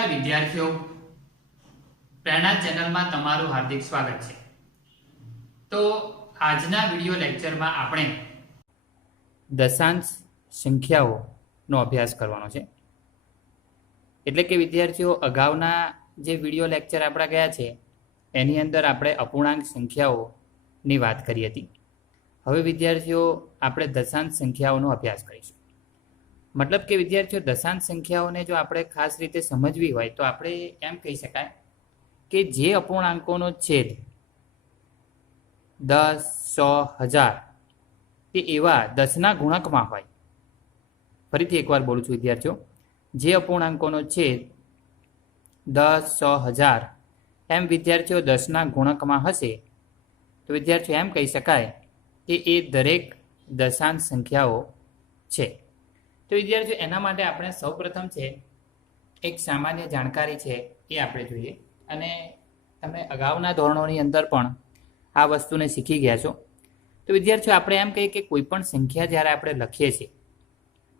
નમસ્કાર વિદ્યાર્થીઓ, પ્રેરણા ચેનલમાં તમારું હાર્દિક સ્વાગત છે। તો આજના વિડિયો લેક્ચરમાં આપણે દશાંશ સંખ્યાઓનો અભ્યાસ કરવાનો છે। એટલે કે વિદ્યાર્થીઓ, અગાઉના જે વિડિયો લેક્ચર આપણા ગયા છે એની અંદર આપણે અપૂર્ણાંક સંખ્યાઓની વાત કરી હતી। હવે વિદ્યાર્થીઓ આપણે દશાંશ સંખ્યાઓનો અભ્યાસ કરીશું। मतलब કે વિદ્યાર્થીઓ, દશાંશ સંખ્યાઓને જો આપણે ખાસ રીતે સમજવી હોય તો આપણે એમ કહી શકાય કે જે અપૂર્ણાંકોનો છેદ 10, 100, 1000 તે એવા 10ના ગુણકમાં હોય। ફરીથી એકવાર બોલું છું વિદ્યાર્થીઓ, જે અપૂર્ણાંકોનો છેદ 10, 100, 1000 એમ વિદ્યાર્થીઓ 10ના ગુણકમાં હશે તો વિદ્યાર્થીઓ એમ કહી શકાય કે એ દરેક દશાંશ સંખ્યાઓ છે। તો વિદ્યાર્થીઓ, એના માટે આપણે સૌપ્રથમ છે એક સામાન્ય જાણકારી છે એ આપણે જોઈએ। અને તમે અગાઉના ધોરણોની અંદર પણ આ વસ્તુને શીખી ગયા છો। તો વિદ્યાર્થીઓ, આપણે એમ કહીએ કે કોઈ પણ સંખ્યા જ્યારે આપણે લખીએ છીએ,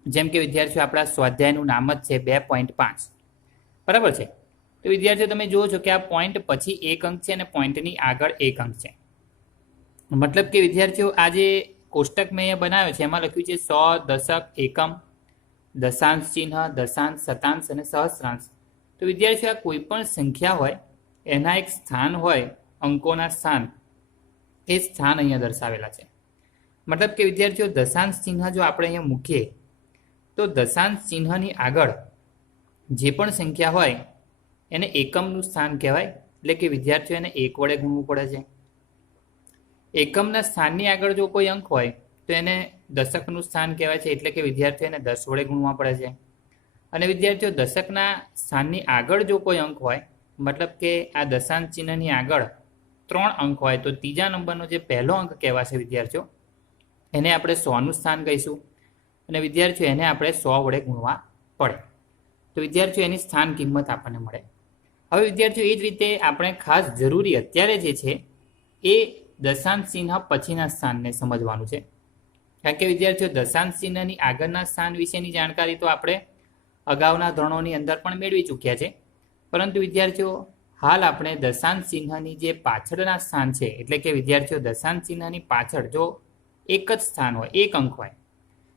જેમ કે વિદ્યાર્થીઓ આપણા સ્વાધ્યાયનું નામ જ છે 2.5, બરાબર છે। તો વિદ્યાર્થીઓ તમે જુઓ છો કે આ પોઈન્ટ પછી એક અંક છે અને પોઈન્ટની આગળ એક અંક છે। મતલબ કે વિદ્યાર્થીઓ, આ જે કોષ્ટક મેં અહીંયા બનાવ્યો છે એમાં લખ્યું છે 100, દશક, એકમ, દશાંશ ચિહ્ન, દશાંશ, શતાંશ અને સહસ્ત્રાંશ। તો વિદ્યાર્થીઓ, આ કોઈ પણ સંખ્યા હોય એના એક સ્થાન હોય, અંકોના સ્થાન, એ સ્થાન અહીંયા દર્શાવેલા છે। મતલબ કે વિદ્યાર્થીઓ, દશાંશ ચિહ્ન જો આપણે અહીંયા મૂકીએ તો દશાંશ ચિહ્નની આગળ જે પણ સંખ્યા હોય એને એકમનું સ્થાન કહેવાય। એટલે કે વિદ્યાર્થીઓ એને 1 વડે ગુણવું પડે છે। એકમના સ્થાનની આગળ જો કોઈ અંક હોય તો એને દશકનું સ્થાન કહેવાય છે। એટલે કે વિદ્યાર્થીઓ એને 10 વડે ગુણવા પડે છે। અને વિદ્યાર્થીઓ, દશકના સ્થાનની આગળ જો કોઈ અંક હોય, મતલબ કે આ દશાંશ ચિહ્નની આગળ 3 અંક હોય તો ત્રીજા નંબરનો જે પહેલો અંક કહેવાશે વિદ્યાર્થીઓ, એને આપણે 100નું સ્થાન કહીશું। અને વિદ્યાર્થીઓ એને આપણે 100 વડે ગુણવા પડે તો વિદ્યાર્થીઓ એની સ્થાન કિંમત આપણને મળે। હવે વિદ્યાર્થીઓ, એ જ રીતે આપણે ખાસ જરૂરી અત્યારે જે છે એ દશાંશ ચિહ્ન પછીના સ્થાનને સમજવાનું છે। કારણ કે વિદ્યાર્થીઓ, દશાંશ ચિહ્નની આગળના સ્થાન વિશેની જાણકારી તો આપણે અગાઉના ધોરણોની અંદર પણ મેળવી ચૂક્યા છે, પરંતુ વિદ્યાર્થીઓ હાલ આપણે દશાંશ ચિહ્નની જે પાછળના સ્થાન છે, એટલે કે વિદ્યાર્થીઓ દશાંશ ચિહ્નની પાછળ જો એક જ સ્થાન હોય, એક અંક હોય,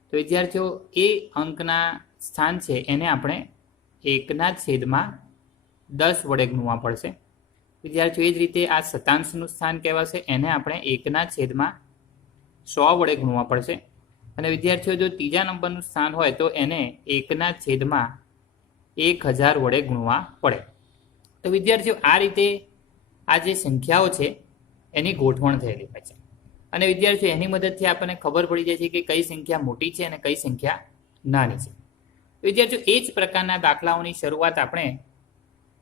તો વિદ્યાર્થીઓ એ અંકના સ્થાન છે એને આપણે 1/10 વડે ગુણવા પડશે। વિદ્યાર્થીઓ, એ જ રીતે આ શતાંશનું સ્થાન કહેવાશે, એને આપણે 1/100 વડે ગુણવા પડશે। અને વિદ્યાર્થીઓ જો ત્રીજા નંબરનું સ્થાન હોય તો એને 1/1000 વડે ગુણવા પડે। તો વિદ્યાર્થીઓ, આ રીતે આ જે સંખ્યાઓ છે એની ગોઠવણ થયેલી હોય છે। અને વિદ્યાર્થીઓ એની મદદથી આપણને ખબર પડી જાય છે કે કઈ સંખ્યા મોટી છે અને કઈ સંખ્યા નાની છે। વિદ્યાર્થીઓ, એ જ પ્રકારના દાખલાઓની શરૂઆત આપણે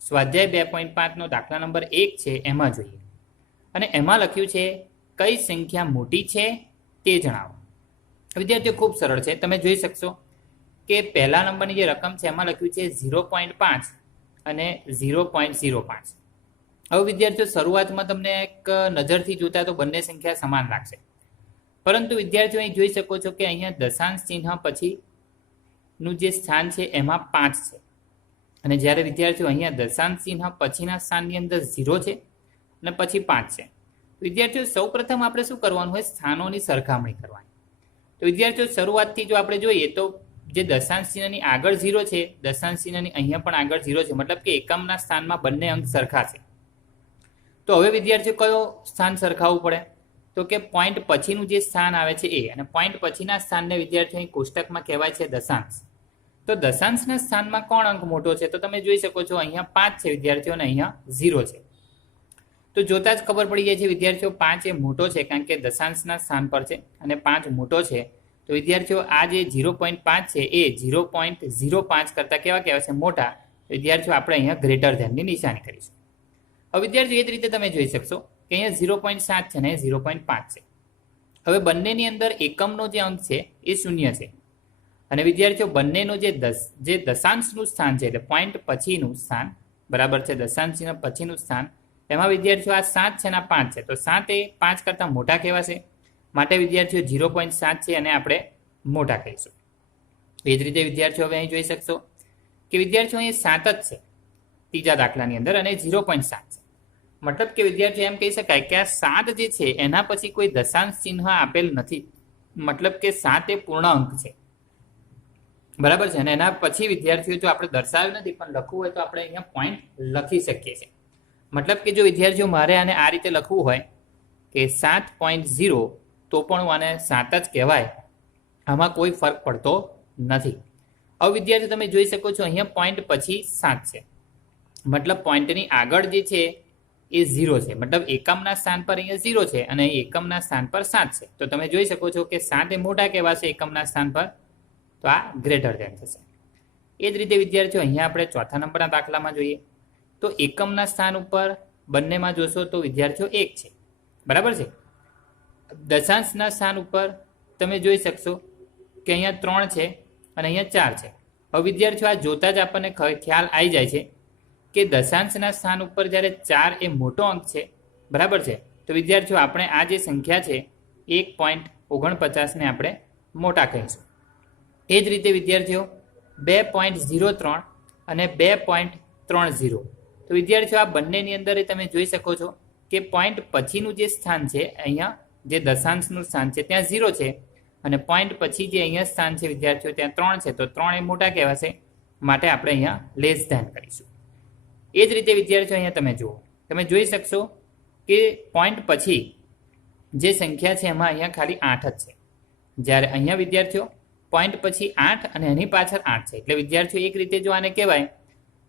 સ્વાધ્યાય 2.5નો દાખલા નંબર 1 છે એમાં જોઈએ। અને એમાં લખ્યું છે કઈ સંખ્યા મોટી છે તે જણાવો। વિદ્યાર્થીઓ, ખૂબ સરળ છે, તમે જોઈ શકશો કે પહેલા નંબરની જે રકમ છે એમાં લખ્યું છે 0.5 અને 0.05। હવે વિદ્યાર્થીઓ, શરૂઆતમાં તમને એક નજરથી જોતા તો બંને સંખ્યા સમાન લાગશે, પરંતુ વિદ્યાર્થીઓ અહીં જોઈ શકો છો કે અહીંયા દશાંશ ચિહ્ન પછીનું જે સ્થાન છે એમાં 5 છે, અને જ્યારે વિદ્યાર્થીઓ અહીંયા દશાંશ ચિહ્ન પછીના સ્થાનની અંદર 0 છે અને પછી 5 છે। વિદ્યાર્થીઓ, સૌપ્રથમ આપણે શું કરવાનું હોય, સ્થાનોની સરખામણી કરવાની। તો વિદ્યાર્થીઓ, શરૂઆતથી જો આપણે જોઈએ તો જે દશાંશ ચિહ્નની આગળ 0 છે, દશાંશ ચિહ્નની અહીંયા પણ આગળ 0 છે, મતલબ કે એકમના સ્થાનમાં બંને અંક સરખા છે। તો હવે વિદ્યાર્થીઓ કયો સ્થાન સરખાવવું પડે, તો કે પોઈન્ટ પછીનું જે સ્થાન આવે છે એ, અને પોઈન્ટ પછીના સ્થાનને વિદ્યાર્થીઓ અહીં કોષ્ટકમાં કહેવાય છે દશાંશ। તો દશાંશના સ્થાનમાં કોણ અંક મોટો છે, તો તમે જોઈ શકો છો અહીંયા 5 છે વિદ્યાર્થીઓ અને અહીંયા 0 છે। તો જોતા જ ખબર પડી જાય છે વિદ્યાર્થીઓ 5 એ મોટો છે કારણ કે દશાંશના સ્થાન પર છે અને 5 મોટો છે। તો વિદ્યાર્થીઓ આ જે 0.5 છે એ 0.05 કરતા કેવા કહેવાય છે, મોટા। વિદ્યાર્થીઓ આપણે અહીંયા ગ્રેટર ધેનની નિશાની કરીશું। હવે વિદ્યાર્થીઓ એ જ રીતે તમે જોઈ શકશો કે અહીંયા 0.7 છે ને 0.5 છે। હવે બંનેની અંદર એકમનો જે અંક છે એ 0 છે, અને વિદ્યાર્થીઓ બંનેનો જે દશાંશનું સ્થાન છે, એટલે પોઈન્ટ પછીનું સ્થાન, બરાબર છે, દશાંશ ચિહ્ન પછીનું સ્થાન, એમાં વિદ્યાર્થીઓ આ 7 છે અને 5 છે, તો 7 એ 5 કરતાં મોટા કહેવાશે, માટે વિદ્યાર્થીઓ 0.7 છે અને આપણે મોટા કહીશું। એ જ રીતે વિદ્યાર્થીઓ હવે અહીં જોઈ શકશો કે વિદ્યાર્થીઓ અહીં 7 જ છે, ત્રીજા દાખલાની અંદર અને 0.7 છે. મતલબ કે વિદ્યાર્થીઓ એમ કહી શકાય કે આ 7 જે છે એના પછી કોઈ દશાંશ ચિહ્ન આપેલ નથી. મતલબ કે 7 એ પૂર્ણ અંક છે, બરાબર છે. અને એના પછી વિદ્યાર્થીઓ જો આપણે દર્શાવ્યું નથી પણ લખવું હોય તો આપણે અહીંયા પોઈન્ટ લખી શકીએ છીએ. મતલબ કે જો વિદ્યાર્થીઓ મારે આને આ રીતે લખવું હોય કે 7.0 તો પણ આને 7 જ કહેવાય, આમાં કોઈ ફરક પડતો નથી. હવે વિદ્યાર્થીઓ તમે જોઈ શકો છો અહીંયા પોઈન્ટ પછી 7 છે, મતલબ પોઈન્ટની આગળ જે છે એ 0 છે. મતલબ એકમના સ્થાન પર અહીંયા 0 છે અને એકમના સ્થાન પર 7 છે. તો તમે જોઈ શકો છો કે 7 એ મોટા કહેવાશે એકમના સ્થાન પર, તો આ ગ્રેટર ધેન થશે. એ જ રીતે વિદ્યાર્થીઓ અહીંયા આપણે ચોથા નંબરના દાખલામાં જોઈએ તો એકમના સ્થાન ઉપર બંનેમાં જોશો તો વિદ્યાર્થીઓ 1 છે, બરાબર છે. દશાંશના સ્થાન ઉપર તમે જોઈ શકશો કે અહીંયા 3 છે અને અહીંયા 4 છે. હવે વિદ્યાર્થીઓ આ જોતા જ આપણને ખ્યાલ આવી જાય છે કે દશાંશના સ્થાન ઉપર જ્યારે 4 એ મોટો અંક છે, બરાબર છે, તો વિદ્યાર્થીઓ આપણે આ જે સંખ્યા છે 1.49 ને આપણે મોટા કહીશું. એ જ રીતે વિદ્યાર્થીઓ 2.03 અને 2.30, તો વિદ્યાર્થીઓ આ બંનેની અંદર તમે જોઈ શકો છો કે પોઈન્ટ પછીનું જે સ્થાન છે અહીંયા જે દશાંશનું સ્થાન છે ત્યાં 0 છે અને પોઈન્ટ પછી જે અહીંયા સ્થાન છે વિદ્યાર્થીઓ ત્યાં 3 છે, તો 3 એ મોટા કહેવાશે, માટે આપણે અહીંયા લેસ ધેન કરીશું. એ જ રીતે વિદ્યાર્થીઓ અહીંયા તમે જુઓ, તમે જોઈ શકશો કે પોઈન્ટ પછી જે સંખ્યા છે એમાં અહીંયા ખાલી 8 જ છે, જ્યારે અહીંયા વિદ્યાર્થીઓ પોઈન્ટ પછી 8 અને એની પાછળ 8 છે. એટલે વિદ્યાર્થીઓ એક રીતે જો આને કહેવાય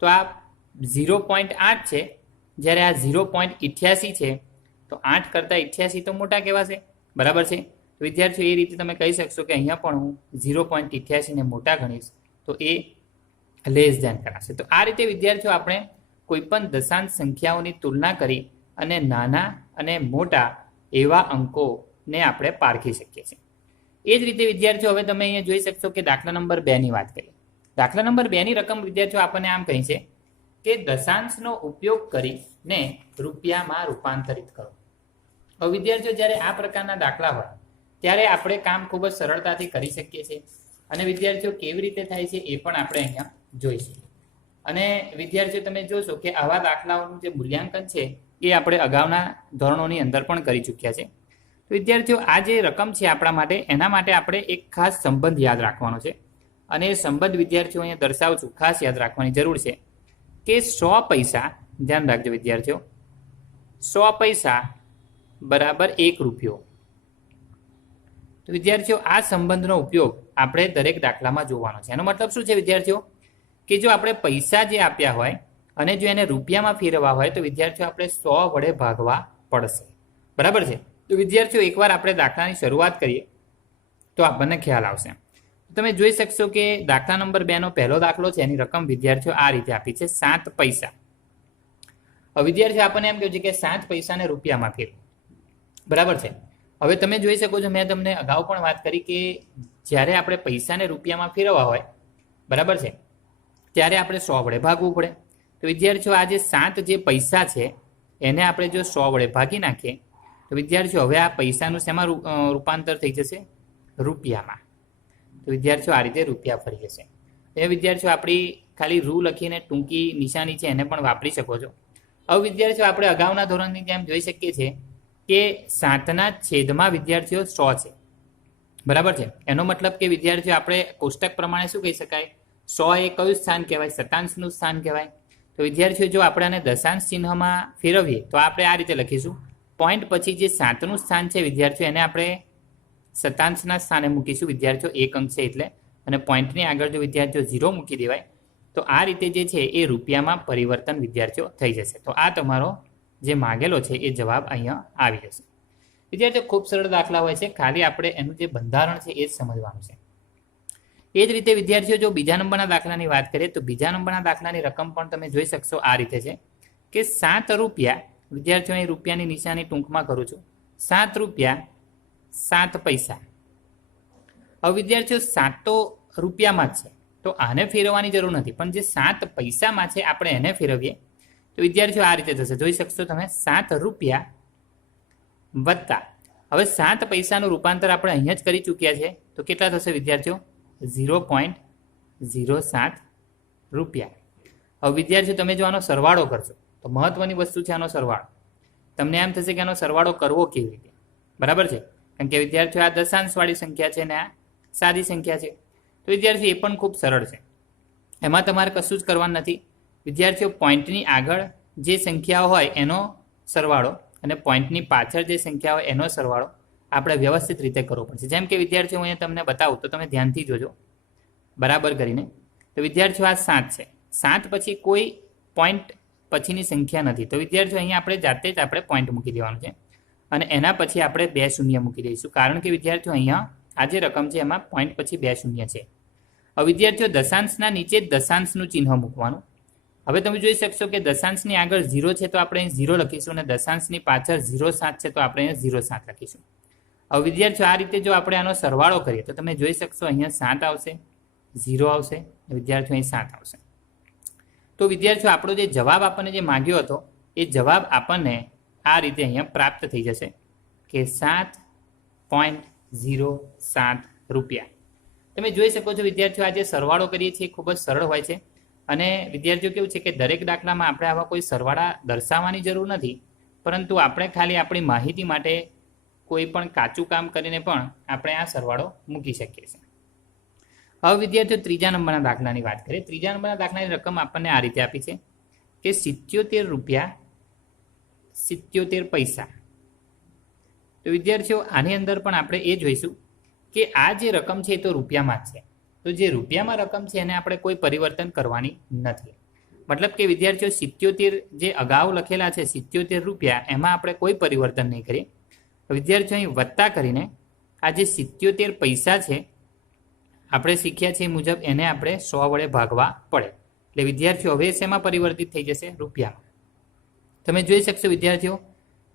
તો આ 0.8 છે, જ્યારે આ 0.88 છે, તો 8 કરતાં 88 તો મોટા કહેવાશે, બરાબર છે. વિદ્યાર્થીઓ એ રીતે તમે કહી શકશો કે અહીંયા પણ હું 0.88 ને મોટા ગણીશ તો એ લેસ ધેન કરાશે. તો આ રીતે વિદ્યાર્થીઓ આપણે કોઈ પણ દશાંશ સંખ્યાઓની તુલના કરી અને નાના અને મોટા એવા અંકોને આપણે પારખી શકીએ છીએ. એ જ રીતે વિદ્યાર્થીઓ હવે તમે અહીંયા જોઈ શકશો કે દાખલા નંબર 2 ની વાત કરીએ. દાખલા નંબર 2 ની રકમ વિદ્યાર્થીઓ આપણને આમ કહી છે કે દશાંશનો ઉપયોગ કરીને રૂપિયામાં રૂપાંતરિત કરો. હવે વિદ્યાર્થીઓ જ્યારે આ પ્રકારના દાખલા હોય ત્યારે આપણે કામ ખૂબ જ સરળતાથી કરી શકીએ છીએ અને વિદ્યાર્થીઓ કેવી રીતે થાય છે એ પણ આપણે અહીંયા જોઈશું. અને વિદ્યાર્થીઓ તમે જોશો કે આવા દાખલાઓનું જે મૂલ્યાંકન છે એ આપણે અગાઉના ધોરણોની અંદર પણ કરી ચૂક્યા છે. તો વિદ્યાર્થીઓ આ જે રકમ છે આપણા માટે, એના માટે આપણે એક ખાસ સંબંધ યાદ રાખવાનો છે અને એ સંબંધ વિદ્યાર્થીઓ અહીંયા દર્શાવું છું, ખાસ યાદ રાખવાની જરૂર છે કે 100 પૈસા, ધ્યાન રાખજો વિદ્યાર્થીઓ, 100 પૈસા બરાબર 1 રૂપિયો. તો વિદ્યાર્થીઓ આ સંબંધનો ઉપયોગ આપણે દરેક દાખલામાં જોવાનો છે. એનો મતલબ શું છે વિદ્યાર્થીઓ કે જો આપણે પૈસા જે આપ્યા હોય અને જો એને રૂપિયામાં ફેરવવા હોય તો વિદ્યાર્થીઓ આપણે 100 વડે ભાગવા પડશે, બરાબર છે. તો વિદ્યાર્થીઓ એકવાર આપણે દાખલાની શરૂઆત કરીએ તો આપણને ખ્યાલ આવશે. તમે જોઈ શકશો કે દાખલા નંબર 2 નો પહેલો દાખલો છે, એની રકમ વિદ્યાર્થીઓ આ રીતે આપી છે 7 પૈસા. હવે વિદ્યાર્થીઓ આપણને એમ કહ્યું છે કે 7 પૈસાને રૂપિયામાં ફેરવો, બરાબર છે. હવે તમે જોઈ શકો છો, મેં તમને અગાઉ પણ વાત કરી કે જ્યારે આપણે પૈસાને રૂપિયામાં ફેરવવા હોય, બરાબર છે, ત્યારે આપણે 100 વડે ભાગવું પડે. તો વિદ્યાર્થીઓ આ જે 7 જે પૈસા છે એને આપણે જો 100 વડે ભાગી નાખીએ તો વિદ્યાર્થીઓ હવે આ પૈસાનું શેમાં રૂપાંતર થઈ જશે? રૂપિયામાં. તો વિદ્યાર્થીઓ આ રીતે રૂપિયા ફરી જશે. એ વિદ્યાર્થીઓ આપણી ખાલી રૂ લખીને ટૂંકી નિશાની છે એને પણ વાપરી શકો છો. હવે વિદ્યાર્થીઓ આપણે અગાઉના ધોરણની જેમ જોઈ શકીએ છીએ કે 7ના છેદમાં વિદ્યાર્થીઓ 100 છે, બરાબર છે. એનો મતલબ કે વિદ્યાર્થીઓ આપણે કોષ્ટક પ્રમાણે શું કહી શકાય, 100 એ કયું સ્થાન કહેવાય? શતાંશનું સ્થાન કહેવાય. તો વિદ્યાર્થીઓ જો આપણે આને દશાંશ ચિહ્નમાં ફેરવીએ તો આપણે આ રીતે લખીશું, પોઈન્ટ પછી જે 7નું સ્થાન છે વિદ્યાર્થીઓ એને આપણે શતાંશના સ્થાને મૂકીશું, વિદ્યાર્થીઓ 1 અંક છે એટલે, અને પોઈન્ટની આગળ જો વિદ્યાર્થીઓ 0 મૂકી દેવાય તો આ રીતે જે છે એ રૂપિયામાં પરિવર્તન વિદ્યાર્થીઓ થઈ જશે. તો આ તમારો જે માગેલો છે એ જવાબ અહીંયા આવી જશે. વિદ્યાર્થીઓ ખૂબ સરળ દાખલા હોય છે, ખાલી આપણે એનું જે બંધારણ છે એ જ સમજવાનું છે. એ જ રીતે વિદ્યાર્થીઓ જો બીજા નંબરના દાખલાની વાત કરીએ તો બીજા નંબરના દાખલાની રકમ પણ તમે જોઈ શકશો આ રીતે છે કે 7 રૂપિયા, વિદ્યાર્થીઓ અહીં રૂપિયાની નિશાની ટૂંકમાં કરું છું, 7 રૂપિયા 7 પૈસા. હવે વિદ્યાર્થીઓ 7 તો રૂપિયામાં જ છે તો આને ફેરવવાની જરૂર નથી, પણ જે 7 પૈસામાં છે આપણે એને ફેરવીએ તો વિદ્યાર્થીઓ આ રીતે થશે, જોઈ શકશો તમે, 7 રૂપિયા વત્તા, હવે 7 પૈસાનું રૂપાંતર આપણે અહીંયા જ કરી ચૂક્યા છે તો કેટલા થશે વિદ્યાર્થીઓ? 0.07 રૂપિયા. હવે વિદ્યાર્થીઓ તમે જો આનો સરવાળો કરશો તો મહત્વની વસ્તુ છે આનો સરવાળો. તમને એમ થશે કે આનો સરવાળો કરવો કેવી રીતે, બરાબર છે? કારણ કે વિદ્યાર્થીઓ આ દશાંશવાળી સંખ્યા છે ને આ સાદી સંખ્યા છે. તો વિદ્યાર્થીઓ એ પણ ખૂબ સરળ છે, એમાં તમારે કશું જ કરવાનું નથી. વિદ્યાર્થીઓ પોઈન્ટની આગળ જે સંખ્યાઓ હોય એનો સરવાળો અને પોઈન્ટની પાછળ જે સંખ્યા હોય એનો સરવાળો આપણે વ્યવસ્થિત રીતે કરવો પડશે. જેમ કે વિદ્યાર્થીઓ હું અહીંયા તમને બતાવું તો તમે ધ્યાનથી જોજો બરાબર કરીને. તો વિદ્યાર્થીઓ આ 7 છે, 7 પછી કોઈ પોઈન્ટ પછીની સંખ્યા નથી. તો વિદ્યાર્થીઓ અહીંયા આપણે જાતે જ આપણે પોઈન્ટ મૂકી દેવાનું છે અને એના પછી આપણે 2 શૂન્ય મૂકી દઈશું, કારણ કે વિદ્યાર્થીઓ અહીંયા આ જે રકમ છે એમાં પોઈન્ટ પછી 2 શૂન્ય છે. હવે વિદ્યાર્થીઓ દશાંશના નીચે જ દશાંશનું ચિહ્ન મૂકવાનું. હવે તમે જોઈ શકશો કે દશાંશની આગળ 0 છે તો આપણે અહીં 0 લખીશું અને દશાંશની પાછળ 0.7 છે તો આપણે અહીંયા 0.7 લખીશું. હવે વિદ્યાર્થીઓ આ રીતે જો આપણે આનો સરવાળો કરીએ તો તમે જોઈ શકશો અહીંયા 7 આવશે, 0 આવશે, વિદ્યાર્થીઓ અહીં 7 આવશે. તો વિદ્યાર્થીઓ આપણો જે જવાબ આપણને જે માંગ્યો હતો એ જવાબ આપણને આ રીતે અહીંયા પ્રાપ્ત થઈ જશે કે 7.07 રૂપિયા. તમે જોઈ શકો છો વિદ્યાર્થીઓ આ જે સરવાળો કરીએ છીએ ખૂબ જ સરળ હોય છે અને વિદ્યાર્થીઓ કેવું છે કે દરેક દાખલામાં આપણે આવા કોઈ સરવાળા દર્શાવવાની જરૂર નથી, પરંતુ આપણે ખાલી આપણી માહિતી માટે કોઈ પણ કાચું કામ કરીને પણ આપણે આ સરવાળો મૂકી શકીએ છીએ. હવે વિદ્યાર્થીઓ ત્રીજા નંબરના દાખલાની વાત કરીએ. ત્રીજા નંબરના દાખલાની રકમ આપણને આ રીતે આપી છે કે 77 રૂપિયા 77 પૈસા. તો વિદ્યાર્થીઓ આની અંદર પણ આપણે એ જોઈશું કે આ જે રકમ છે એ તો રૂપિયામાં જ છે. તો જે રૂપિયામાં રકમ છે એને આપણે કોઈ પરિવર્તન કરવાની નથી. મતલબ કે વિદ્યાર્થીઓ 77 જે અગાઉ લખેલા છે 77 રૂપિયા એમાં આપણે કોઈ પરિવર્તન નહીં કરીએ. વિદ્યાર્થીઓ અહીં વત્તા કરીને આ જે 77 પૈસા છે આપણે શીખ્યા છે એ મુજબ એને આપણે 100 વડે ભાગવા પડે. એટલે વિદ્યાર્થીઓ હવે શેમાં પરિવર્તિત થઈ જશે? રૂપિયામાં. તમે જોઈ શકશો વિદ્યાર્થીઓ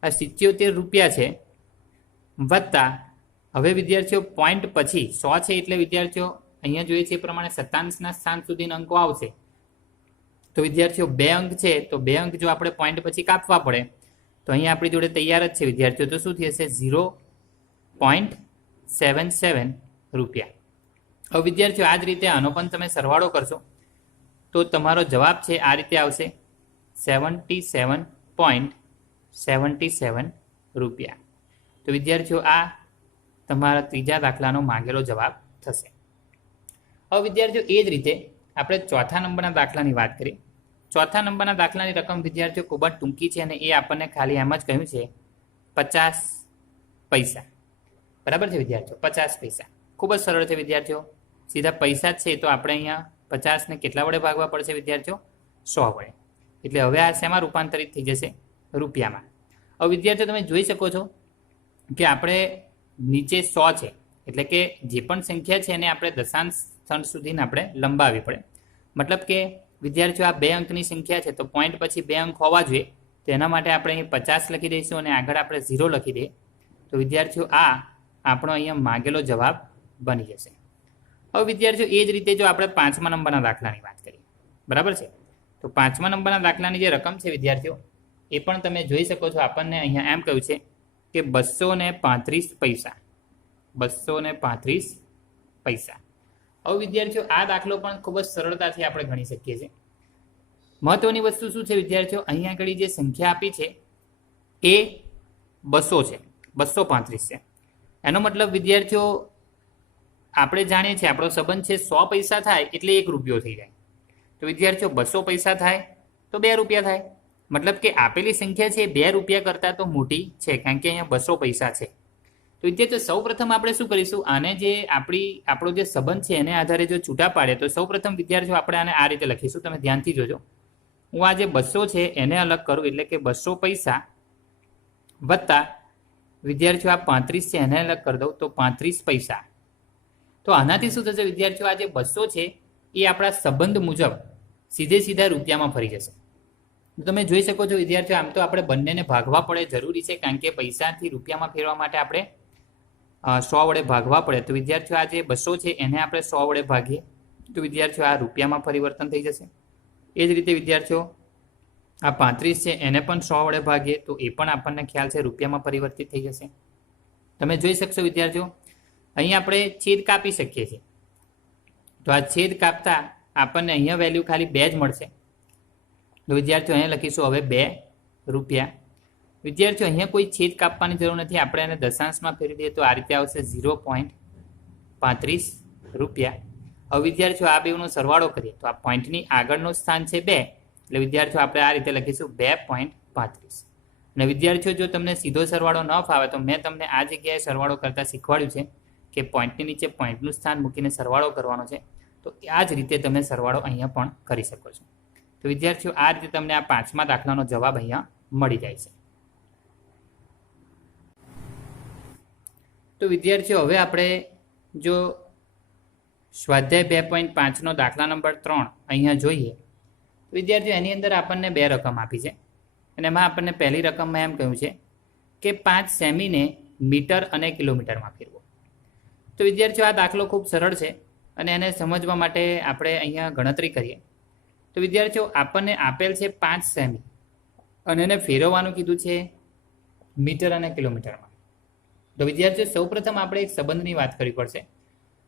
આ 77 રૂપિયા છે વત્તા હવે વિદ્યાર્થીઓ પોઈન્ટ પછી 100 છે એટલે વિદ્યાર્થીઓ અહીંયા જોઈએ છે એ પ્રમાણે શતાંશના સ્થાન સુધીના અંકો આવશે. તો વિદ્યાર્થીઓ 2 અંક છે તો 2 અંક જો આપણે પોઈન્ટ પછી કાપવા પડે તો અહીંયા આપણી જોડે તૈયાર જ છે વિદ્યાર્થીઓ. તો શું થશે? 0.77 રૂપિયા. હવે વિદ્યાર્થીઓ આ જ રીતે આનો પણ તમે સરવાળો કરશો તો તમારો જવાબ છે આ રીતે આવશે 77.77 રૂપિયા. તો વિદ્યાર્થીઓ આ તમારા ત્રીજા દાખલાનો માંગેલો જવાબ થશે. હવે વિદ્યાર્થીઓ એ જ રીતે આપણે ચોથા નંબરના દાખલાની વાત કરીએ. ચોથા નંબરના દાખલાની રકમ વિદ્યાર્થીઓ ખૂબ જ ટૂંકી છે અને એ આપણને ખાલી એમ જ કહ્યું છે 50 પૈસા. બરાબર છે વિદ્યાર્થીઓ? 50 પૈસા ખૂબ જ સરળ છે વિદ્યાર્થીઓ. સીધા પૈસા જ છે તો આપણે અહીંયા 50 ને કેટલા વડે ભાગવા પડશે વિદ્યાર્થીઓ? 100 વડે. એટલે હવે આ શેમાં રૂપાંતરિત થઈ જશે? રૂપિયામાં. હવે વિદ્યાર્થીઓ તમે જોઈ શકો છો કે આપણે નીચે 100 છે એટલે કે જે પણ સંખ્યા છે એને આપણે દશાંશ સ્થાન સુધીને આપણે લંબાવવી પડે. મતલબ કે વિદ્યાર્થીઓ આ 2 અંકની સંખ્યા છે તો પોઈન્ટ પછી 2 અંક હોવા જોઈએ. તો એના માટે આપણે અહીં 50 લખી દઈશું અને આગળ આપણે 0 લખી દઈએ. તો વિદ્યાર્થીઓ આ આપણો અહીંયા માંગેલો જવાબ બની જશે. હવે વિદ્યાર્થીઓ એ જ રીતે જો આપણે 5મા નંબરના દાખલાની વાત કરીએ, બરાબર છે? તો 5મા નંબરના દાખલાની જે રકમ છે વિદ્યાર્થીઓ એ પણ તમે જોઈ શકો છો. આપણને અહીંયા એમ કહ્યું છે કે 235 પૈસા. 235 પૈસા. હવે વિદ્યાર્થીઓ આ દાખલો પણ ખૂબ જ સરળતાથી આપણે ગણી શકીએ છીએ. મહત્વની વસ્તુ શું છે વિદ્યાર્થીઓ? અહીંયા આગળ જે સંખ્યા આપી છે એ 200 છે, 235 છે. એનો મતલબ વિદ્યાર્થીઓ આપણે જાણીએ છીએ આપણો સંબંધ છે 100 પૈસા થાય એટલે 1 રૂપિયો થઈ જાય. તો વિદ્યાર્થીઓ 200 પૈસા થાય તો 2 રૂપિયા થાય. મતલબ કે આપેલી સંખ્યા છે 2 રૂપિયા કરતાં તો મોટી છે કારણ કે અહીંયા 200 પૈસા છે. તો વિદ્યાર્થીઓ સૌ પ્રથમ આપણે શું કરીશું? આને જે આપણો જે સંબંધ છે એને આધારે જો છૂટા પાડે તો સૌ પ્રથમ વિદ્યાર્થીઓ આપણે આને આ રીતે લખીશું. તમે ધ્યાનથી જોજો. હું આ જે 200 છે એને અલગ કરું એટલે કે 200 પૈસા વત્તા વિદ્યાર્થીઓ આ 35 છે એને અલગ કરી દઉં તો 35 પૈસા. તો આનાથી શું થશે વિદ્યાર્થીઓ? આ જે 200 છે એ આપણા સંબંધ મુજબ સીધા રૂપિયામાં ફરી જશે. તમે જોઈ શકો છો વિદ્યાર્થીઓ આમ તો આપણે બંનેને ભાગવા પડે જરૂરી છે કારણ કે પૈસાથી રૂપિયામાં ફેરવા માટે આપણે 100 વડે ભાગવા પડે. તો વિદ્યાર્થીઓ આ જે 200 છે એને આપણે 100 વડે ભાગીએ તો વિદ્યાર્થીઓ આ રૂપિયામાં પરિવર્તન થઈ જશે. એ જ રીતે વિદ્યાર્થીઓ આ 35 છે એને પણ 100 વડે ભાગીએ તો એ પણ આપણને ખ્યાલ છે રૂપિયામાં પરિવર્તિત થઈ જશે. તમે જોઈ શકશો વિદ્યાર્થીઓ અહીં આપણે છેદ કાપી શકીએ છીએ. તો આ છેદ કાપતા આપણને અહીંયા વેલ્યુ ખાલી 2 જ મળશે. તો વિદ્યાર્થીઓ અહીંયા લખીશું હવે 2 રૂપિયા. વિદ્યાર્થીઓ અહીંયા કોઈ છેદ કાપવાની જરૂર નથી, આપણે એને દશાંશમાં ફેરવી દઈએ તો આ રીતે આવશે 0.35 રૂપિયા. હવે વિદ્યાર્થીઓ આ બેનો સરવાળો કરીએ તો આ પોઈન્ટની આગળનું સ્થાન છે 2, એટલે વિદ્યાર્થીઓ આપણે આ રીતે લખીશું 2.35. અને વિદ્યાર્થીઓ જો તમને સીધો સરવાળો ન ફાવે તો મેં તમને આ જગ્યાએ સરવાળો કરતા શીખવાડ્યું છે કે પોઈન્ટની નીચે પોઈન્ટનું સ્થાન મૂકીને સરવાળો કરવાનો છે, તો આ જ રીતે તમે સરવાળો અહીંયા પણ કરી શકો છો. તો વિદ્યાર્થીઓ આ રીતે તમને આ 5મા દાખલાનો જવાબ અહીંયા મળી જાય છે. તો વિદ્યાર્થીઓ હવે આપણે જો સ્વાધ્યાય 2.5નો દાખલા નંબર 3 અહીંયા જોઈએ તો વિદ્યાર્થીઓ એની અંદર આપણને 2 રકમ આપી છે અને એમાં આપણને પહેલી રકમમાં એમ કહ્યું છે કે 5 સેમીને મીટર અને કિલોમીટરમાં ફેરવો. તો વિદ્યાર્થીઓ આ દાખલો ખૂબ સરળ છે અને એને સમજવા માટે આપણે અહીંયા ગણતરી કરીએ. તો વિદ્યાર્થીઓ આપણને આપેલ છે 5 સેમી અને એને ફેરવવાનું કીધું છે મીટર અને કિલોમીટરમાં. તો વિદ્યાર્થીઓ સૌપ્રથમ આપણે એક સંબંધની વાત કરવી પડશે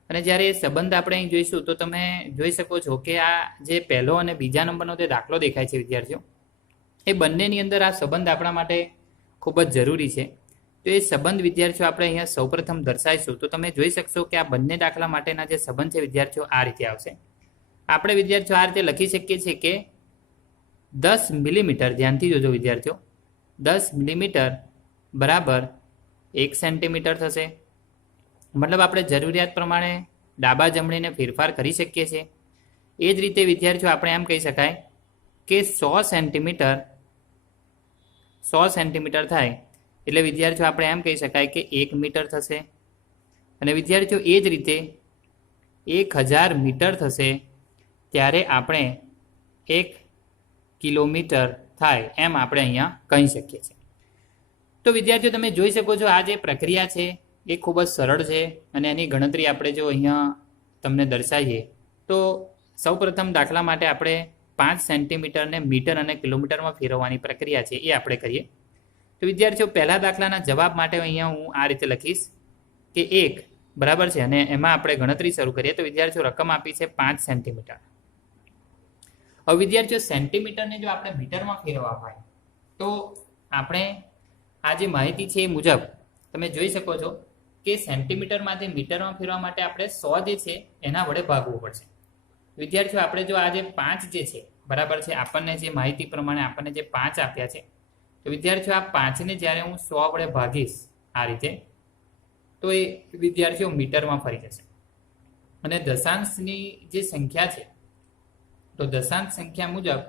અને જ્યારે એ સંબંધ આપણે અહીં જોઈશું તો તમે જોઈ શકો છો કે આ જે પહેલો અને બીજા નંબરનો જે દાખલો દેખાય છે વિદ્યાર્થીઓ, એ બંનેની અંદર આ સંબંધ આપણા માટે ખૂબ જ જરૂરી છે. તો એ સંબંધ વિદ્યાર્થીઓ આપણે અહીંયા સૌપ્રથમ દર્શાવીશું તો તમે જોઈ શકશો કે આ બંને દાખલા માટેના જે સંબંધ છે વિદ્યાર્થીઓ આ રીતે આવશે. આપણે વિદ્યાર્થીઓ આ રીતે લખી શકીએ છીએ કે 10 મિલીમીટર, ધ્યાનથી જોજો વિદ્યાર્થીઓ, 10 મિલીમીટર બરાબર 1 સેન્ટીમીટર થશે. મતલબ આપણે જરૂરિયાત પ્રમાણે ડાબા જમણીને ફેરફાર કરી શકીએ છીએ. એ જ રીતે વિદ્યાર્થીઓ આપણે એમ કહી શકાય કે 100 સેન્ટીમીટર થાય એટલે વિદ્યાર્થીઓ આપણે એમ કહી શકાય કે 1 મીટર થશે. અને વિદ્યાર્થીઓ એ જ રીતે 1000 મીટર થશે ત્યારે આપણે 1 કિલોમીટર થાય એમ આપણે અહીંયા કહી શકીએ છીએ. તો વિદ્યાર્થીઓ તમે જોઈ શકો છો આ જે પ્રક્રિયા છે એ ખૂબ જ સરળ છે અને એની ગણતરી આપણે જો અહીંયા તમને દર્શાવીએ તો સૌપ્રથમ દાખલા માટે આપણે 5 સેન્ટીમીટરને મીટર અને કિલોમીટરમાં ફેરવવાની પ્રક્રિયા છે એ આપણે કરીએ. તો વિદ્યાર્થીઓ પહેલા દાખલાના જવાબ માટે અહીંયા હું આ રીતે લખીશ કે 1 બરાબર છે અને એમાં આપણે ગણતરી શરૂ કરીએ. તો વિદ્યાર્થીઓ રકમ આપી છે 5 સેન્ટીમીટર. હવે વિદ્યાર્થીઓ સેન્ટીમીટરને જો આપણે મીટરમાં ફેરવવા હોય તો આપણે આ જે માહિતી છે એ મુજબ તમે જોઈ શકો છો કે સેન્ટીમીટરમાંથી મીટરમાં ફેરવા માટે આપણે 100 જે છે એના વડે ભાગવું પડશે. વિદ્યાર્થીઓ આપણે જો આ જે 5 જે છે બરાબર છે, આપણને જે માહિતી પ્રમાણે આપણને જે 5 આપ્યા છે, તો વિદ્યાર્થીઓ આ 5ને જ્યારે હું 100 વડે ભાગીશ આ રીતે તો એ વિદ્યાર્થીઓ મીટરમાં ફરી જશે. અને દશાંશની જે સંખ્યા છે તો દશાંશ સંખ્યા મુજબ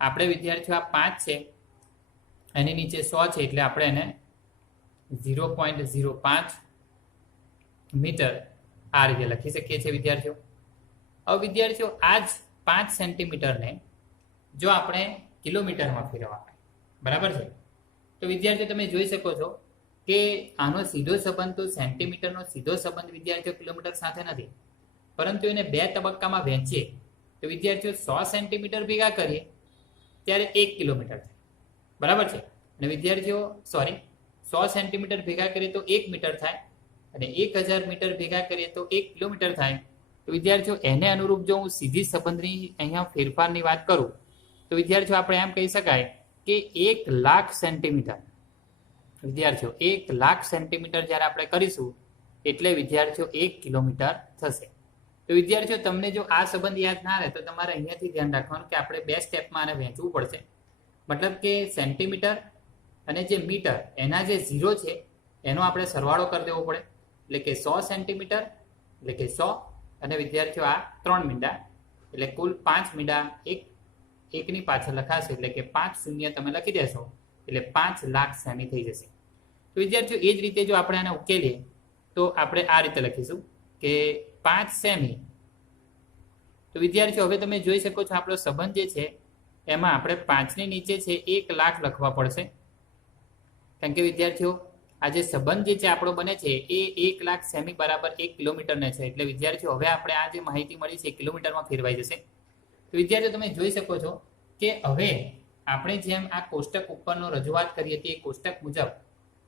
આપણે વિદ્યાર્થીઓ આ 5 છે એની નીચે 100 છે એટલે આપણે એને 0.05 મીટર આ રીતે લખી શકીએ છીએ વિદ્યાર્થીઓ. હવે વિદ્યાર્થીઓ આ જ 5 સેન્ટીમીટરને જો આપણે કિલોમીટરમાં ફેરવવા બરાબર છે તો વિદ્યાર્થીઓ તમે જોઈ શકો છો કે આનો સીધો સંબંધ તો સેન્ટીમીટરનો સીધો સંબંધ વિદ્યાર્થીઓ કિલોમીટર સાથે નથી, પરંતુ એને 2 તબક્કામાં વહેંચીએ તો વિદ્યાર્થીઓ 100 સેન્ટીમીટર ભેગા કરીએ ત્યારે 1 કિલોમીટર થાય બરાબર છે. અને વિદ્યાર્થીઓ 100 સેન્ટીમીટર ભેગા કરીએ તો 1 મીટર થાય અને 1000 મીટર ભેગા કરીએ તો 1 કિલોમીટર થાય. તો વિદ્યાર્થીઓ એને અનુરૂપ જો હું સીધી સંબંધની અહીંયા ફેરફારની વાત કરું તો વિદ્યાર્થીઓ આપણે એમ કહી શકાય કે 1 લાખ સેન્ટીમીટર, વિદ્યાર્થીઓ 1 લાખ સેન્ટીમીટર જ્યારે આપણે કરીશું એટલે વિદ્યાર્થીઓ 1 કિલોમીટર થશે. તો વિદ્યાર્થીઓ તમને જો આ સંબંધ યાદ ના રહે તો તમારે અહીંયાથી ધ્યાન રાખવાનું કે આપણે 2 સ્ટેપમાં આને વહેંચવું પડશે. મતલબ કે સેન્ટીમીટર અને જે મીટર એના જે 0 છે એનો આપણે સરવાળો કરી દેવો પડે, એટલે કે 100 સેન્ટીમીટર એટલે કે 100 અને વિદ્યાર્થીઓ આ 3 મીંડા એટલે કુલ 5 મીંડા એકની પાછળ લખાશે એટલે કે 5 શૂન્ય તમે લખી દેશો એટલે 5 લાખ સેમી થઈ જશે. તો વિદ્યાર્થીઓ એ જ રીતે જો આપણે આને ઉકેલીએ તો આપણે આ રીતે લખીશું કે 5 સેમી. તો વિદ્યાર્થીઓ હવે તમે જોઈ શકો છો આપણો સંબંધ જે છે એમાં આપણે 5ની નીચે છે 1 લાખ લખવા પડશે, કારણ કે વિદ્યાર્થીઓ આ જે સંબંધ જે છે આપણો બને છે એ 1 લાખ સેમી બરાબર 1 કિલોમીટરને છે. એટલે વિદ્યાર્થીઓ હવે આપણે આ જે માહિતી મળી છે કિલોમીટરમાં ફેરવાઈ જશે. તો વિદ્યાર્થીઓ તમે જોઈ શકો છો કે હવે આપણે જેમ આ કોષ્ટક ઉપરનો રજૂઆત કરી હતી એ કોષ્ટક મુજબ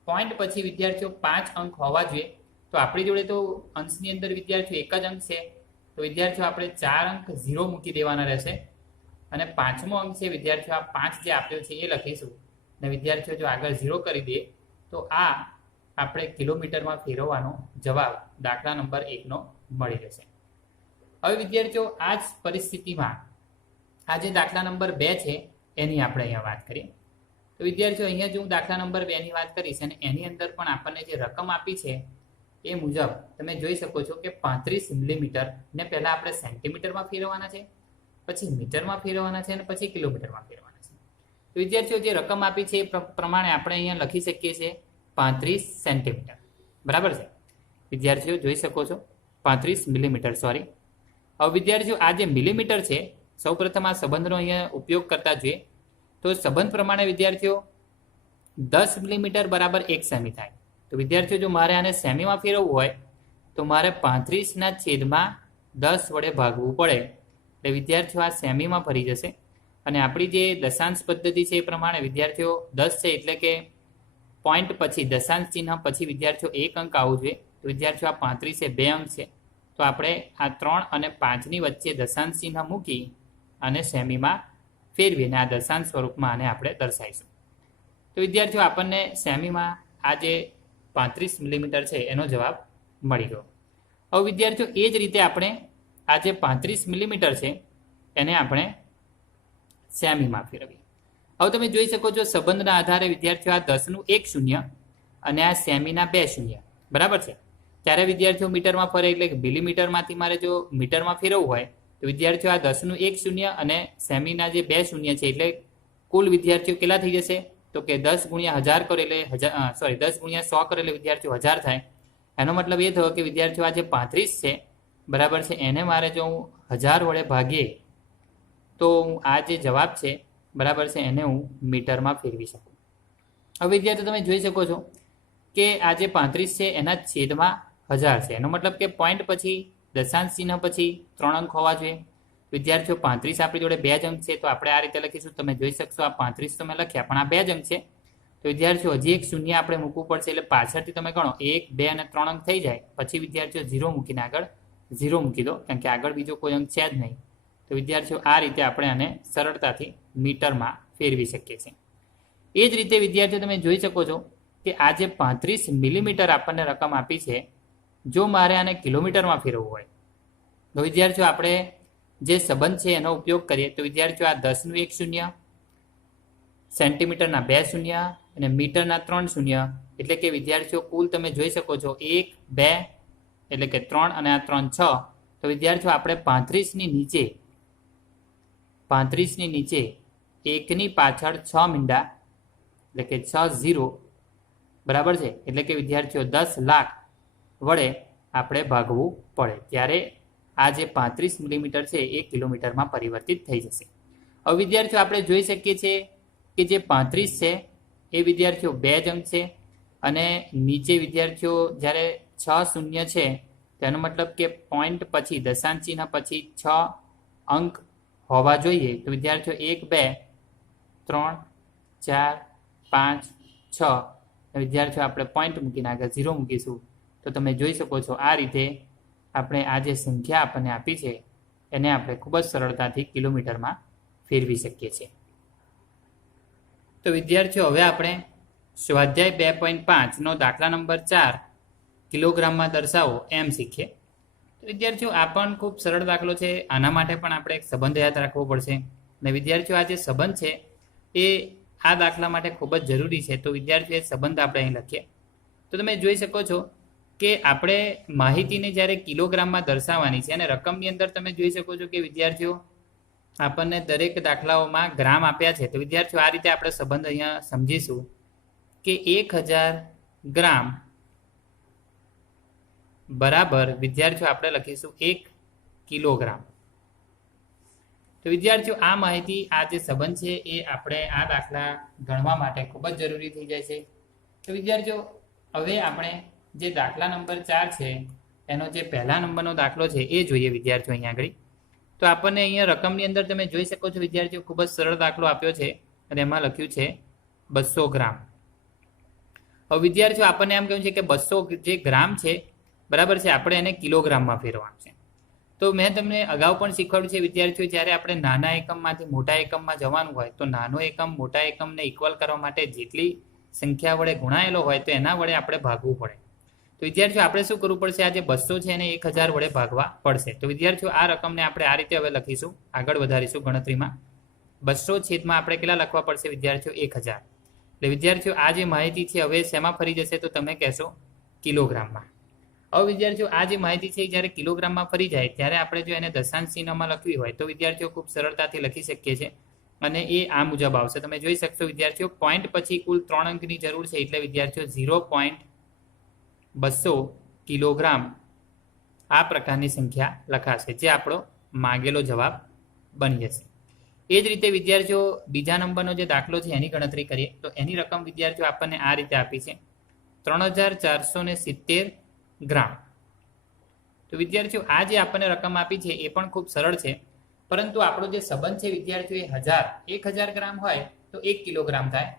પોઈન્ટ પછી વિદ્યાર્થીઓ 5 અંક હોવા જોઈએ. તો આપણી જોડે તો અંશની અંદર વિદ્યાર્થીઓ એક જ અંક છે, તો વિદ્યાર્થીઓ આપણે 4 અંક 0 મૂકી દેવાના રહેશે અને પાંચમો અંક છે વિદ્યાર્થીઓ આ 5 જે આપ્યો છે એ લખીશું અને વિદ્યાર્થીઓ જો આગળ 0 કરી દઈએ તો આ આપણે કિલોમીટરમાં ફેરવવાનો જવાબ દાખલા નંબર 1નો મળી જશે. હવે વિદ્યાર્થીઓ આ જ પરિસ્થિતિમાં આ જે દાખલા નંબર 2 છે એની આપણે અહીંયા વાત કરીએ. તો વિદ્યાર્થીઓ અહીંયા જો હું દાખલા નંબર 2 ની વાત કરીશ અને એની અંદર પણ આપણને જે રકમ આપી છે એ મુજબ તમે જોઈ શકો છો કે 35 મિલીમીટર ને પહેલા આપણે સેન્ટીમીટરમાં ફેરવવાના છે, પછી મીટરમાં ફેરવવાના છે અને પછી કિલોમીટરમાં ફેરવવાના છે. તો વિદ્યાર્થીઓ જે રકમ આપી છે એ પ્રમાણે આપણે અહીંયા લખી શકીએ છીએ 35 સેન્ટીમીટર. બરાબર છે વિદ્યાર્થીઓ, જોઈ શકો છો 35 મિલીમીટર. સોરી. હવે વિદ્યાર્થીઓ આ જે મિલીમીટર છે સૌપ્રથમ આ સંબંધનો અહીંયા ઉપયોગ કરતા જોઈએ. તો સંબંધ પ્રમાણે વિદ્યાર્થીઓ 10 મિલીમીટર બરાબર 1 સેમી થાય. તો વિદ્યાર્થીઓ જો મારે આને સેમીમાં ફેરવવું હોય તો મારે 35/10 વડે ભાગવું પડે. એટલે વિદ્યાર્થીઓ આ સેમીમાં ફરી જશે અને આપણી જે દશાંશ પદ્ધતિ છે એ પ્રમાણે વિદ્યાર્થીઓ 10 છે એટલે કે પોઈન્ટ પછી દશાંશ ચિહ્ન પછી વિદ્યાર્થીઓ 1 અંક આવવું જોઈએ. તો વિદ્યાર્થીઓ આ 35 એ 2 અંક છે. તો આપણે આ 3 અને 5ની વચ્ચે દશાંશ ચિહ્ન મૂકી અને સેમીમાં ફેરવીને આ દશાંશ સ્વરૂપમાં આને આપણે દર્શાવીશું. તો વિદ્યાર્થીઓ આપણને સેમીમાં આ જે 35 મિલીમીટર છે એનો જવાબ મળી ગયો. હવે વિદ્યાર્થીઓ એ જ રીતે આપણે આ જે 35 મિલીમીટર છે એને આપણે સેમીમાં ફેરવીએ. હવે તમે જોઈ શકો છો સંબંધના આધારે વિદ્યાર્થીઓ આ 10નું 1 શૂન્ય અને આ સેમીના 2 શૂન્ય બરાબર છે. ત્યારે વિદ્યાર્થીઓ મીટરમાં ફરે એટલે કે મિલીમીટરમાંથી મારે જો મીટરમાં ફેરવવું હોય તો વિદ્યાર્થીઓ આ 10નું 1 શૂન્ય અને સેમીના જે 2 શૂન્ય છે એટલે કુલ વિદ્યાર્થીઓ કેટલા થઈ જશે તો કે 10 ગુણ્યા 1000 કરો એટલે 10 ગુણ્યા 100 કરો એટલે વિદ્યાર્થીઓ 1000 થાય. એનો મતલબ એ થયો કે વિદ્યાર્થીઓ આ જે 35 છે બરાબર છે એને મારે જો હું 1000 વડે ભાગીએ તો આ જે જવાબ છે બરાબર છે એને હું મીટરમાં ફેરવી શકું. હવે વિદ્યાર્થીઓ તમે જોઈ શકો છો કે આ જે 35 છે એના છેદમાં 1000 છે. એનો મતલબ કે પોઈન્ટ પછી દશાંશ ચિહ્ન પછી 3 અંક હોવા જોઈએ. વિદ્યાર્થીઓ 35 આપણી જોડે 2 જ અંક છે તો આપણે આ રીતે લખીશું. તમે જોઈ શકશો આ 35 તો મેં લખ્યા પણ આ 2 જ અંક છે. તો વિદ્યાર્થીઓ હજી એક શૂન્ય આપણે મૂકવું પડશે એટલે પાછળથી તમે ગણો 1, 2 અને 3 અંક થઈ જાય પછી વિદ્યાર્થીઓ 0 મૂકીને આગળ 0 મૂકી દો કારણ કે આગળ બીજો કોઈ અંક છે જ નહીં. તો વિદ્યાર્થીઓ આ રીતે આપણે આને સરળતાથી મીટરમાં ફેરવી શકીએ છીએ. એ જ રીતે વિદ્યાર્થીઓ તમે જોઈ શકો છો કે આ જે 35 મિલીમીટર આપણને રકમ આપી છે જો મારે આને કિલોમીટરમાં ફેરવવું હોય તો વિદ્યાર્થીઓ આપણે જે સંબંધ છે એનો ઉપયોગ કરીએ. તો વિદ્યાર્થીઓ આ 10નું 1 શૂન્ય, સેન્ટીમીટરના 2 શૂન્ય અને મીટરના 3 શૂન્ય એટલે કે વિદ્યાર્થીઓ કુલ તમે જોઈ શકો છો 1, 2 એટલે કે 3 અને આ 3, 6. તો વિદ્યાર્થીઓ આપણે 35ની નીચે 1ની પાછળ 6 મીંડા એટલે કે 6 બરાબર છે. એટલે કે વિદ્યાર્થીઓ 10 લાખ વડે આપણે ભાગવું પડે ત્યારે આ જે 35 મિલીમીટર છે એ કિલોમીટરમાં પરિવર્તિત થઈ જશે. હવે વિદ્યાર્થીઓ આપણે જોઈ શકીએ છીએ કે જે 35 છે એ વિદ્યાર્થીઓ 2 જ અંક છે અને નીચે વિદ્યાર્થીઓ જ્યારે 6 શૂન્ય છે તેનો મતલબ કે પોઈન્ટ પછી દશાંશ ચિહ્ન પછી 6 અંક હોવા જોઈએ. તો વિદ્યાર્થીઓ 1, 2, 3, 4, 5, 6 વિદ્યાર્થીઓ આપણે પોઈન્ટ મૂકીને આગળ 0 મૂકીશું. તો તમે જોઈ શકો છો આ રીતે આપણે આ જે સંખ્યા આપણને આપી છે એને આપણે ખૂબ જ સરળતાથી કિલોમીટરમાં ફેરવી શકીએ છીએ. તો વિદ્યાર્થીઓ હવે આપણે સ્વાધ્યાય 2.5નો દાખલા નંબર 4 કિલોગ્રામમાં દર્શાવો એમ શીખીએ. તો વિદ્યાર્થીઓ આ પણ ખૂબ સરળ દાખલો છે. આના માટે પણ આપણે એક સંબંધ યાદ રાખવો પડશે અને વિદ્યાર્થીઓ આ જે સંબંધ છે એ આ દાખલા માટે ખૂબ જ જરૂરી છે. તો વિદ્યાર્થીઓ એ સંબંધ આપણે અહીં લખીએ. તો તમે જોઈ શકો છો કે આપણે માહિતીને જ્યારે કિલોગ્રામમાં દર્શાવવાની છે અને રકમની અંદર તમે જોઈ શકો છો કે વિદ્યાર્થીઓ આપણને દરેક દાખલાઓમાં ગ્રામ આપ્યા છે. તો વિદ્યાર્થીઓ આ રીતે આપણે સંબંધ અહીંયા સમજીશું કે 1000 ગ્રામ બરાબર વિદ્યાર્થીઓ આપણે લખીશું 1 કિલોગ્રામ. તો વિદ્યાર્થીઓ આ માહિતી આ જે સંબંધ છે એ આપણે આ દાખલા ગણવા માટે ખૂબ જ જરૂરી થઈ જાય છે. તો વિદ્યાર્થીઓ હવે આપણે જે દાખલા નંબર 4 છે એનો જે પહેલા નંબરનો દાખલો છે એ જોઈએ વિદ્યાર્થીઓ અહીંયા આગળ. તો આપણને અહીંયા રકમની અંદર તમે જોઈ શકો છો વિદ્યાર્થીઓ ખૂબ જ સરળ દાખલો આપ્યો છે અને એમાં લખ્યું છે 200 ગ્રામ. હવે વિદ્યાર્થીઓ આપણને એમ કહ્યું છે કે 200 જે ગ્રામ છે બરાબર છે આપણે એને કિલોગ્રામમાં ફેરવવાનું છે. તો તો મેં તમને અગાઉ પણ શીખવાડ્યું છે વિદ્યાર્થીઓ, જ્યારે આપણે નાના એકમમાંથી મોટા એકમમાં જવાનું હોય તો નાનો એકમ મોટા એકમને ઇક્વલ કરવા માટે જેટલી સંખ્યા વડે ગુણાયેલો હોય તો એના વડે આપણે ભાગવું પડે. તો વિદ્યાર્થીઓ આપણે શું કરવું પડશે? આ જે 200 છે એને 1000 વડે ભાગવા પડશે. તો વિદ્યાર્થીઓ આ રકમને આપણે આ રીતે હવે લખીશું, આગળ વધારીશું ગણતરીમાં. 200 છેદમાં આપણે કેટલા લખવા પડશે વિદ્યાર્થીઓ? 1000. એટલે વિદ્યાર્થીઓ આ જે માહિતી છે હવે શેમાં ફરી જશે? તો તમે કહેશો કિલોગ્રામમાં. હવે વિદ્યાર્થીઓ આ જે માહિતી છે જ્યારે કિલોગ્રામમાં ફરી જાય ત્યારે આપણે જો એને દશાંશ ચિહ્નમાં લખવી હોય તો વિદ્યાર્થીઓ ખૂબ સરળતાથી લખી શકીએ છીએ અને એ આ મુજબ આવશે. તમે જોઈ શકશો વિદ્યાર્થીઓ, પોઈન્ટ પછી કુલ 3 અંકની જરૂર છે એટલે વિદ્યાર્થીઓ 0.200 કિલોગ્રામ આ પ્રકારની સંખ્યા લખાશે, જે આપણો માંગેલો જવાબ બની જશે. એ જ રીતે વિદ્યાર્થીઓ બીજા નંબરનો જે દાખલો છે એની ગણતરી કરીએ તો એની રકમ વિદ્યાર્થીઓ આપણને આ રીતે આપી છે, 3470 ગ્રામ. તો વિદ્યાર્થીઓ આ જે આપણને રકમ આપી છે એ પણ ખૂબ સરળ છે, પરંતુ આપણો જે સંબંધ છે વિદ્યાર્થીઓ એ 1000 ગ્રામ હોય તો 1 કિલોગ્રામ થાય.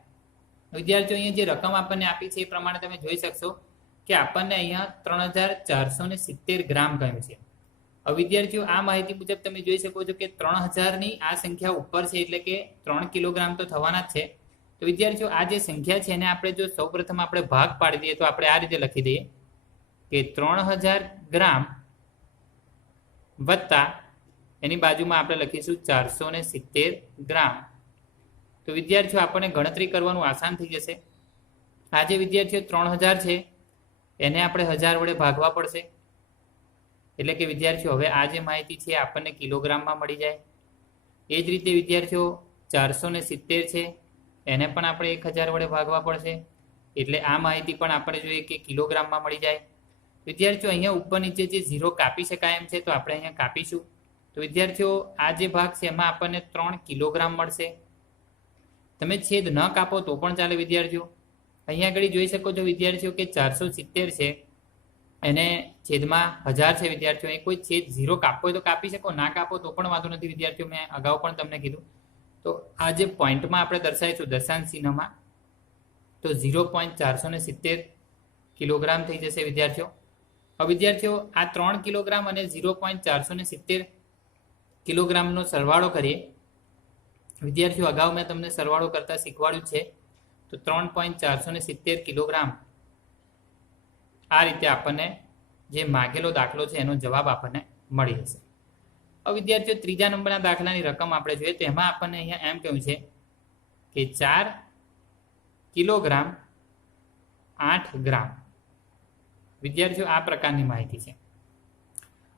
વિદ્યાર્થીઓ અહીંયા જે રકમ આપણને આપી છે એ પ્રમાણે તમે જોઈ શકશો કે આપણને અહીંયા 3470 ગ્રામ કહ્યું છે. હવે વિદ્યાર્થીઓ આ માહિતી મુજબ તમે જોઈ શકો છો કે 3000ની આ સંખ્યા ઉપર છે એટલે કે 3 કિલોગ્રામ તો થવાના જ છે. તો વિદ્યાર્થીઓ આ જે સંખ્યા છે એને આપણે જો સૌપ્રથમ આપણે ભાગ પાડી દઈએ તો આપણે આ રીતે લખી દઈએ કે 3000 ગ્રામ વત્તા એની બાજુમાં આપણે લખીશું 470 ગ્રામ. તો વિદ્યાર્થીઓ આપણને ગણતરી કરવાનું આસાન થઈ જશે. આ જે વિદ્યાર્થીઓ 3000 છે એને આપણે 1000 વડે ભાગવા પડશે, એટલે કે વિદ્યાર્થીઓ હવે આ જે માહિતી છે આપણને કિલોગ્રામમાં મળી જાય. એ જ રીતે વિદ્યાર્થીઓ 470 છે એને પણ આપણે 1000 વડે ભાગવા પડશે, એટલે આ માહિતી પણ આપણે જોઈએ કે કિલોગ્રામમાં મળી જાય. વિદ્યાર્થીઓ અહીંયા ઉપર નીચે જે 0 કાપી શકાય એમ છે તો આપણે અહીંયા કાપીશું. તો વિદ્યાર્થીઓ આ જે ભાગ છે એમાં આપણને 3 કિલોગ્રામ મળશે. તમે છેદ ન કાપો તો પણ ચાલે વિદ્યાર્થીઓ. અહીંયા આગળ જોઈ શકો છો વિદ્યાર્થીઓ કે 470 છે એને છેદમાં 1000 છે વિદ્યાર્થીઓ. એ કોઈ છેદ 0 કાપવો હોય તો કાપી શકો, ના કાપો તો પણ વાંધો નથી વિદ્યાર્થીઓ. મેં અગાઉ પણ તમને કીધું. તો આ જે પોઈન્ટમાં આપણે દર્શાવીશું દશાંશ ચિહ્નમાં તો 0.470 કિલોગ્રામ થઈ જશે વિદ્યાર્થીઓ. હવે વિદ્યાર્થીઓ આ 3 કિલોગ્રામ અને 0.470 કિલોગ્રામનો સરવાળો કરીએ. વિદ્યાર્થીઓ અગાઉ મેં તમને સરવાળો કરતા શીખવાડ્યું છે. તો 3.470 કિલોગ્રામ આ રીતે આપણને જે માગેલો દાખલો છે એનો જવાબ આપણને મળી જશે. હવે વિદ્યાર્થીઓ ત્રીજા નંબરના દાખલાની રકમ આપણે જોઈએ તો એમાં આપણને અહીંયા એમ કહ્યું છે કે 4 કિલોગ્રામ 8 ગ્રામ. વિદ્યાર્થીઓ આ પ્રકારની માહિતી છે.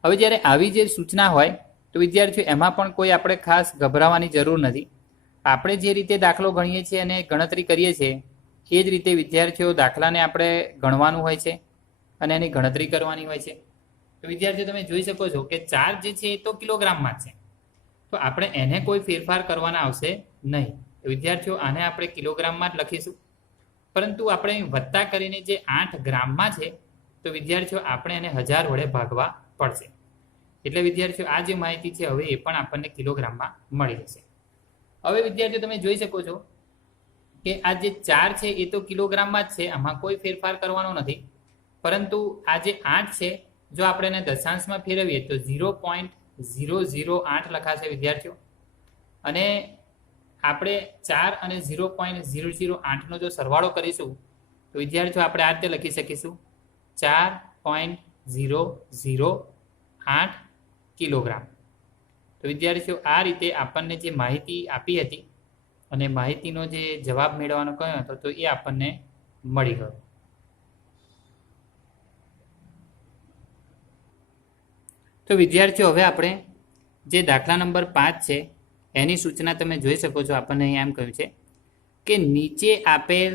હવે જ્યારે આવી જે સૂચના હોય તો વિદ્યાર્થીઓ એમાં પણ કોઈ આપણે ખાસ ગભરાવાની જરૂર નથી. આપણે જે રીતે દાખલો ગણીએ છીએ અને ગણતરી કરીએ છીએ એ જ રીતે વિદ્યાર્થીઓ દાખલાને આપણે ગણવાનું હોય છે અને એની ગણતરી કરવાની હોય છે. તો વિદ્યાર્થીઓ તમે જોઈ શકો છો કે 4 જે છે એ તો કિલોગ્રામમાં છે, તો આપણે એને કોઈ ફેરફાર કરવાના આવશે નહીં. તો વિદ્યાર્થીઓ આને આપણે કિલોગ્રામમાં જ લખીશું, પરંતુ આપણે વત્તા કરીને જે 8 ગ્રામમાં છે તો વિદ્યાર્થીઓ આપણે એને 1000 વડે ભાગવા પડશે. એટલે વિદ્યાર્થીઓ આ જે માહિતી છે હવે એ પણ આપણને કિલોગ્રામમાં મળી જશે. હવે વિદ્યાર્થીઓ તમે જોઈ શકો છો કે આ જે 4 છે એ તો કિલોગ્રામમાં જ છે, આમાં કોઈ ફેરફાર કરવાનો નથી. પરંતુ આ જે 8 છે જો આપણે એને દશાંશમાં ફેરવીએ તો 0.008 લખાશે વિદ્યાર્થીઓ. અને આપણે 4 અને 0.008નો જો સરવાળો કરીશું તો વિદ્યાર્થીઓ આપણે આ રીતે લખી શકીશું 4.008 કિલોગ્રામ. તો વિદ્યાર્થીઓ આ રીતે આપણને જે માહિતી આપી હતી અને માહિતીનો જે જવાબ મેળવવાનો કહ્યો હતો તો એ આપણને મળી ગયો. તો વિદ્યાર્થીઓ હવે આપણે જે દાખલા નંબર 5 છે એની સૂચના તમે જોઈ શકો છો. આપણને અહીંયા એમ કહ્યું છે કે નીચે આપેલ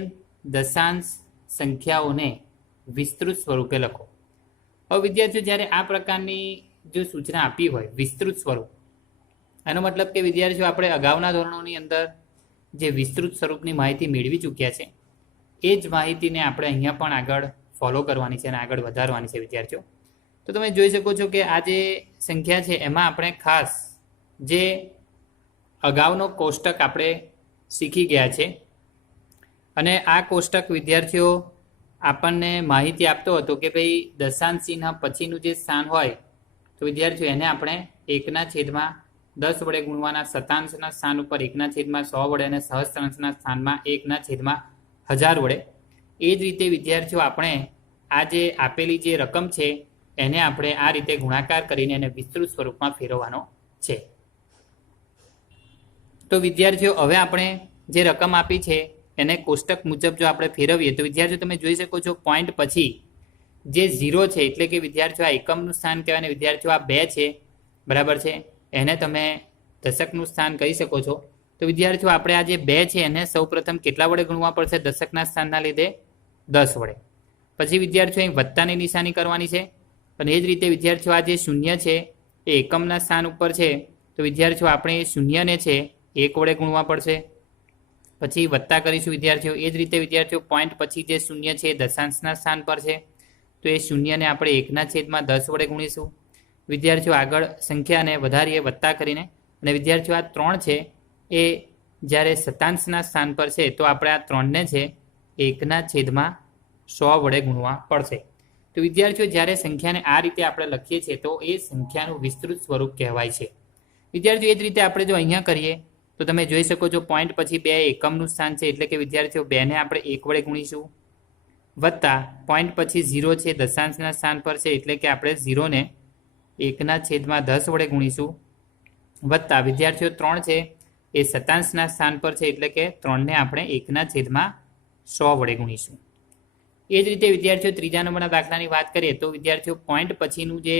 દશાંશ સંખ્યાઓને વિસ્તૃત સ્વરૂપે લખો. હવે વિદ્યાર્થીઓ જ્યારે આ પ્રકારની જો સૂચના આપી હોય વિસ્તૃત સ્વરૂપ, એનો મતલબ કે વિદ્યાર્થીઓ આપણે અગાઉના ધોરણોની અંદર જે વિસ્તૃત સ્વરૂપની માહિતી મેળવી ચૂક્યા છે એ જ માહિતીને આપણે અહીંયા પણ આગળ ફોલો કરવાની છે અને આગળ વધારવાની છે વિદ્યાર્થીઓ. તો તમે જોઈ શકો છો કે આ જે સંખ્યા છે એમાં આપણે ખાસ જે અગાઉનો કોષ્ટક આપણે શીખી ગયા છે અને આ કોષ્ટક વિદ્યાર્થીઓ આપણને માહિતી આપતો હતો કે ભાઈ દશાંશ ચિહ્ન પછીનું જે સ્થાન હોય તો તો વિદ્યાર્થીઓ એને આપણે 1/10 વડે ગુણવાના, શતાંશના સ્થાન ઉપર 1/100 વડે અને સહસ્ત્રાંશના સ્થાનમાં 1/1000 વડે. એ જ રીતે વિદ્યાર્થીઓ આપણે આ જે આપેલી જે રકમ છે એને આપણે આ રીતે ગુણાકાર કરીને એને વિસ્તૃત સ્વરૂપમાં ફેરવવાનો છે. તો વિદ્યાર્થીઓ હવે આપણે જે રકમ આપી છે એને કોષ્ટક મુજબ જો આપણે ફેરવીએ તો વિદ્યાર્થીઓ તમે જોઈ શકો છો પોઈન્ટ પછી જે 0 છે એટલે કે વિદ્યાર્થીઓ આ એકમનું સ્થાન કહેવાય અને વિદ્યાર્થીઓ આ 2 છે, બરાબર છે, એને તમે દશકનું સ્થાન કહી શકો છો. તો વિદ્યાર્થીઓ આપણે આ જે 2 છે એને સૌપ્રથમ કેટલા વડે ગુણવા પડશે? દશકના સ્થાનના લીધે 10 વડે. પછી વિદ્યાર્થીઓ અહીં વત્તાની નિશાની કરવાની છે અને એ જ રીતે વિદ્યાર્થીઓ આ જે 0 છે એ એકમના સ્થાન ઉપર છે તો વિદ્યાર્થીઓ આપણે એ 0ને છે 1 વડે ગુણવા પડશે. પછી વત્તા કરીશું વિદ્યાર્થીઓ. એ જ રીતે વિદ્યાર્થીઓ પોઈન્ટ પછી જે 0 છે એ દશાંશના સ્થાન પર છે તો એ 0ને આપણે 1/10 વડે ગુણીશું. વિદ્યાર્થીઓ આગળ સંખ્યાને વધારીએ વત્તા કરીને અને વિદ્યાર્થીઓ આ 3 છે એ જ્યારે શતાંશના સ્થાન પર છે તો આપણે આ 3ને છે 1/100 વડે ગુણવા પડશે. તો વિદ્યાર્થીઓ જ્યારે સંખ્યાને આ રીતે આપણે લખીએ છીએ તો એ સંખ્યાનું વિસ્તૃત સ્વરૂપ કહેવાય છે. વિદ્યાર્થીઓ એ જ રીતે આપણે જો અહીંયા કરીએ તો તમે જોઈ શકો છો પોઈન્ટ પછી 2 એકમનું સ્થાન છે એટલે કે વિદ્યાર્થીઓ 2ને આપણે 1 વડે ગુણીશું, વત્તા પોઈન્ટ પછી 0 છે દશાંશના સ્થાન પર છે એટલે કે આપણે 0ને 1/10 વડે ગુણીશું, વત્તા વિદ્યાર્થીઓ 3 છે એ શતાંશના સ્થાન પર છે એટલે કે 3ને આપણે 1/100 વડે ગુણીશું. એ જ રીતે વિદ્યાર્થીઓ ત્રીજા નંબરના દાખલાની વાત કરીએ તો વિદ્યાર્થીઓ પોઈન્ટ પછીનું જે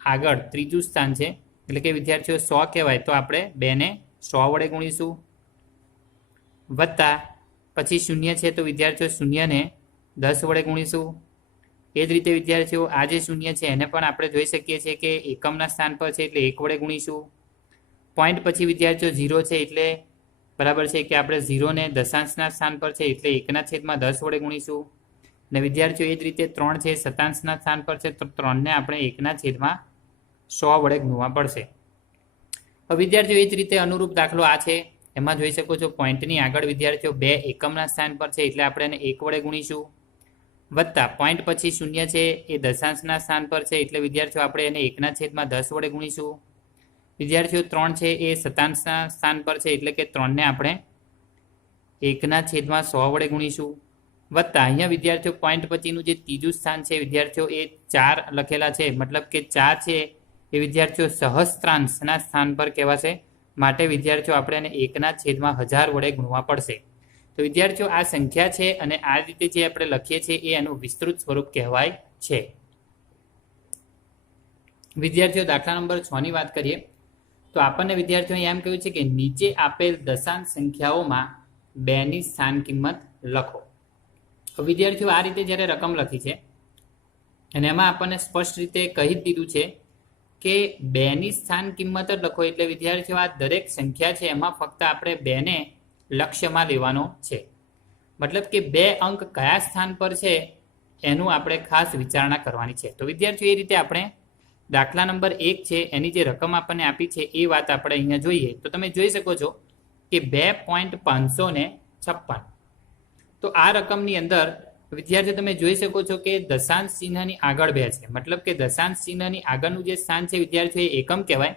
આગળ ત્રીજું સ્થાન છે એટલે કે વિદ્યાર્થીઓ 100 કહેવાય તો આપણે 2ને 100 વડે ગુણીશું, વત્તા પછી 0 છે તો વિદ્યાર્થીઓ 0ને 10 વડે ગુણીશું. એ જ રીતે વિદ્યાર્થીઓ આ જે 0 છે એને પણ આપણે જોઈ શકીએ છીએ કે એકમના સ્થાન પર છે એટલે 1 વડે ગુણીશું. પોઈન્ટ પછી વિદ્યાર્થીઓ 0 છે એટલે બરાબર છે કે આપણે 0ને દશાંશના સ્થાન પર છે એટલે 1/10 વડે ગુણીશું. અને વિદ્યાર્થીઓ એ જ રીતે 3 છે શતાંશના સ્થાન પર છે તો 3ને આપણે 1/100 વડે ગુણવા પડશે. હવે વિદ્યાર્થીઓ એ જ રીતે અનુરૂપ દાખલો આ છે, એમાં જોઈ શકો છો પોઈન્ટની આગળ વિદ્યાર્થીઓ 2 એકમના સ્થાન પર છે એટલે આપણે એને 1 વડે ગુણીશું, વત્તા પોઈન્ટ પછી 0 છે એ દશાંશના સ્થાન પર છે એટલે વિદ્યાર્થીઓ આપણે એને 1/10 વડે ગુણીશું. વિદ્યાર્થીઓ 3 છે એ શતાંશના સ્થાન પર છે એટલે કે 3ને આપણે 1/100 વડે ગુણીશું, વત્તા અહીંયા વિદ્યાર્થીઓ પોઈન્ટ પછીનું જે ત્રીજું સ્થાન છે વિદ્યાર્થીઓ એ 4 લખેલા છે, મતલબ કે 4 છે એ વિદ્યાર્થીઓ સહસ્ત્રાંશના સ્થાન પર કહેવાશે, માટે વિદ્યાર્થીઓ આપણે એને 1/1000 વડે ગુણવા પડશે. તો વિદ્યાર્થીઓ આ સંખ્યા છે અને આ રીતે જે આપણે લખીએ છીએ એ એનું વિસ્તૃત સ્વરૂપ કહેવાય છે. વિદ્યાર્થીઓ દાખલા નંબર 6ની વાત કરીએ તો આપણને વિદ્યાર્થીઓ એમ કહ્યું છે કે નીચે આપેલ દશાંશ સંખ્યાઓમાં 2ની સ્થાન કિંમત લખો. વિદ્યાર્થીઓ આ રીતે જ્યારે રકમ લખી છે અને એમાં આપણને સ્પષ્ટ રીતે કહી દીધું છે કે 2ની સ્થાન કિંમત જ લખો, એટલે વિદ્યાર્થીઓ આ દરેક સંખ્યા છે એમાં ફક્ત આપણે 2ને લક્ષ્યમાં લેવાનો છે. મતલબ કે 2 અંક કયા સ્થાન પર છે એનું આપણે ખાસ વિચારણા કરવાની છે. તો વિદ્યાર્થીઓ એ રીતે આપણે દાખલા નંબર 1 છે એની જે રકમ આપણને આપી છે એ વાત આપણે અહીંયા જોઈએ તો તમે જોઈ શકો છો કે 2.556. તો આ રકમની અંદર વિદ્યાર્થીઓ તમે જોઈ શકો છો કે દશાંશ ચિહ્નની આગળ 2 છે, મતલબ કે દશાંશ ચિહ્નની આગળનું જે સ્થાન છે વિદ્યાર્થીઓ એ એકમ કહેવાય.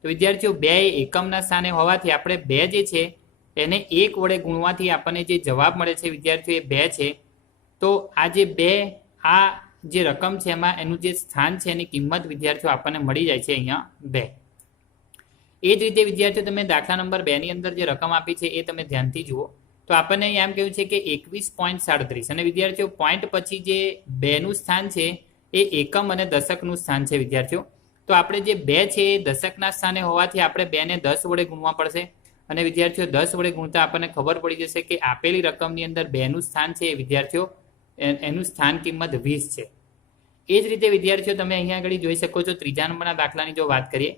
તો વિદ્યાર્થીઓ 2 એ એકમના સ્થાને હોવાથી આપણે 2 જે છે એને 1 વડે ગુણવાથી આપણને જે જવાબ મળે છે વિદ્યાર્થીઓ એ 2 છે. તો આ જે 2 આ જે રકમ છે એમાં એનું જે સ્થાન છે એની કિંમત વિદ્યાર્થીઓ આપણને મળી જાય છે અહીંયા 2. એ જ રીતે વિદ્યાર્થીઓ તમે દાખલા નંબર 2ની અંદર જે રકમ આપી છે એ તમે ધ્યાનથી જુઓ તો આપણને એમ કહ્યું છે કે 21.37 અને વિદ્યાર્થીઓ પોઈન્ટ પછી જે 2નું સ્થાન છે એ એકમ અને દશકનું સ્થાન છે વિદ્યાર્થીઓ. તો આપણે જે 2 છે એ દશકના સ્થાને હોવાથી આપણે 2ને 10 વડે ગુણવા પડશે અને વિદ્યાર્થીઓ 10 વડે ગુણતા આપણને ખબર પડી જશે કે આપેલી રકમની અંદર 2નું સ્થાન છે એ વિદ્યાર્થીઓ એનું સ્થાન કિંમત 20 છે. એ જ રીતે વિદ્યાર્થીઓ તમે અહીંયા આગળ જોઈ શકો છો ત્રીજા નંબરના દાખલાની જો વાત કરીએ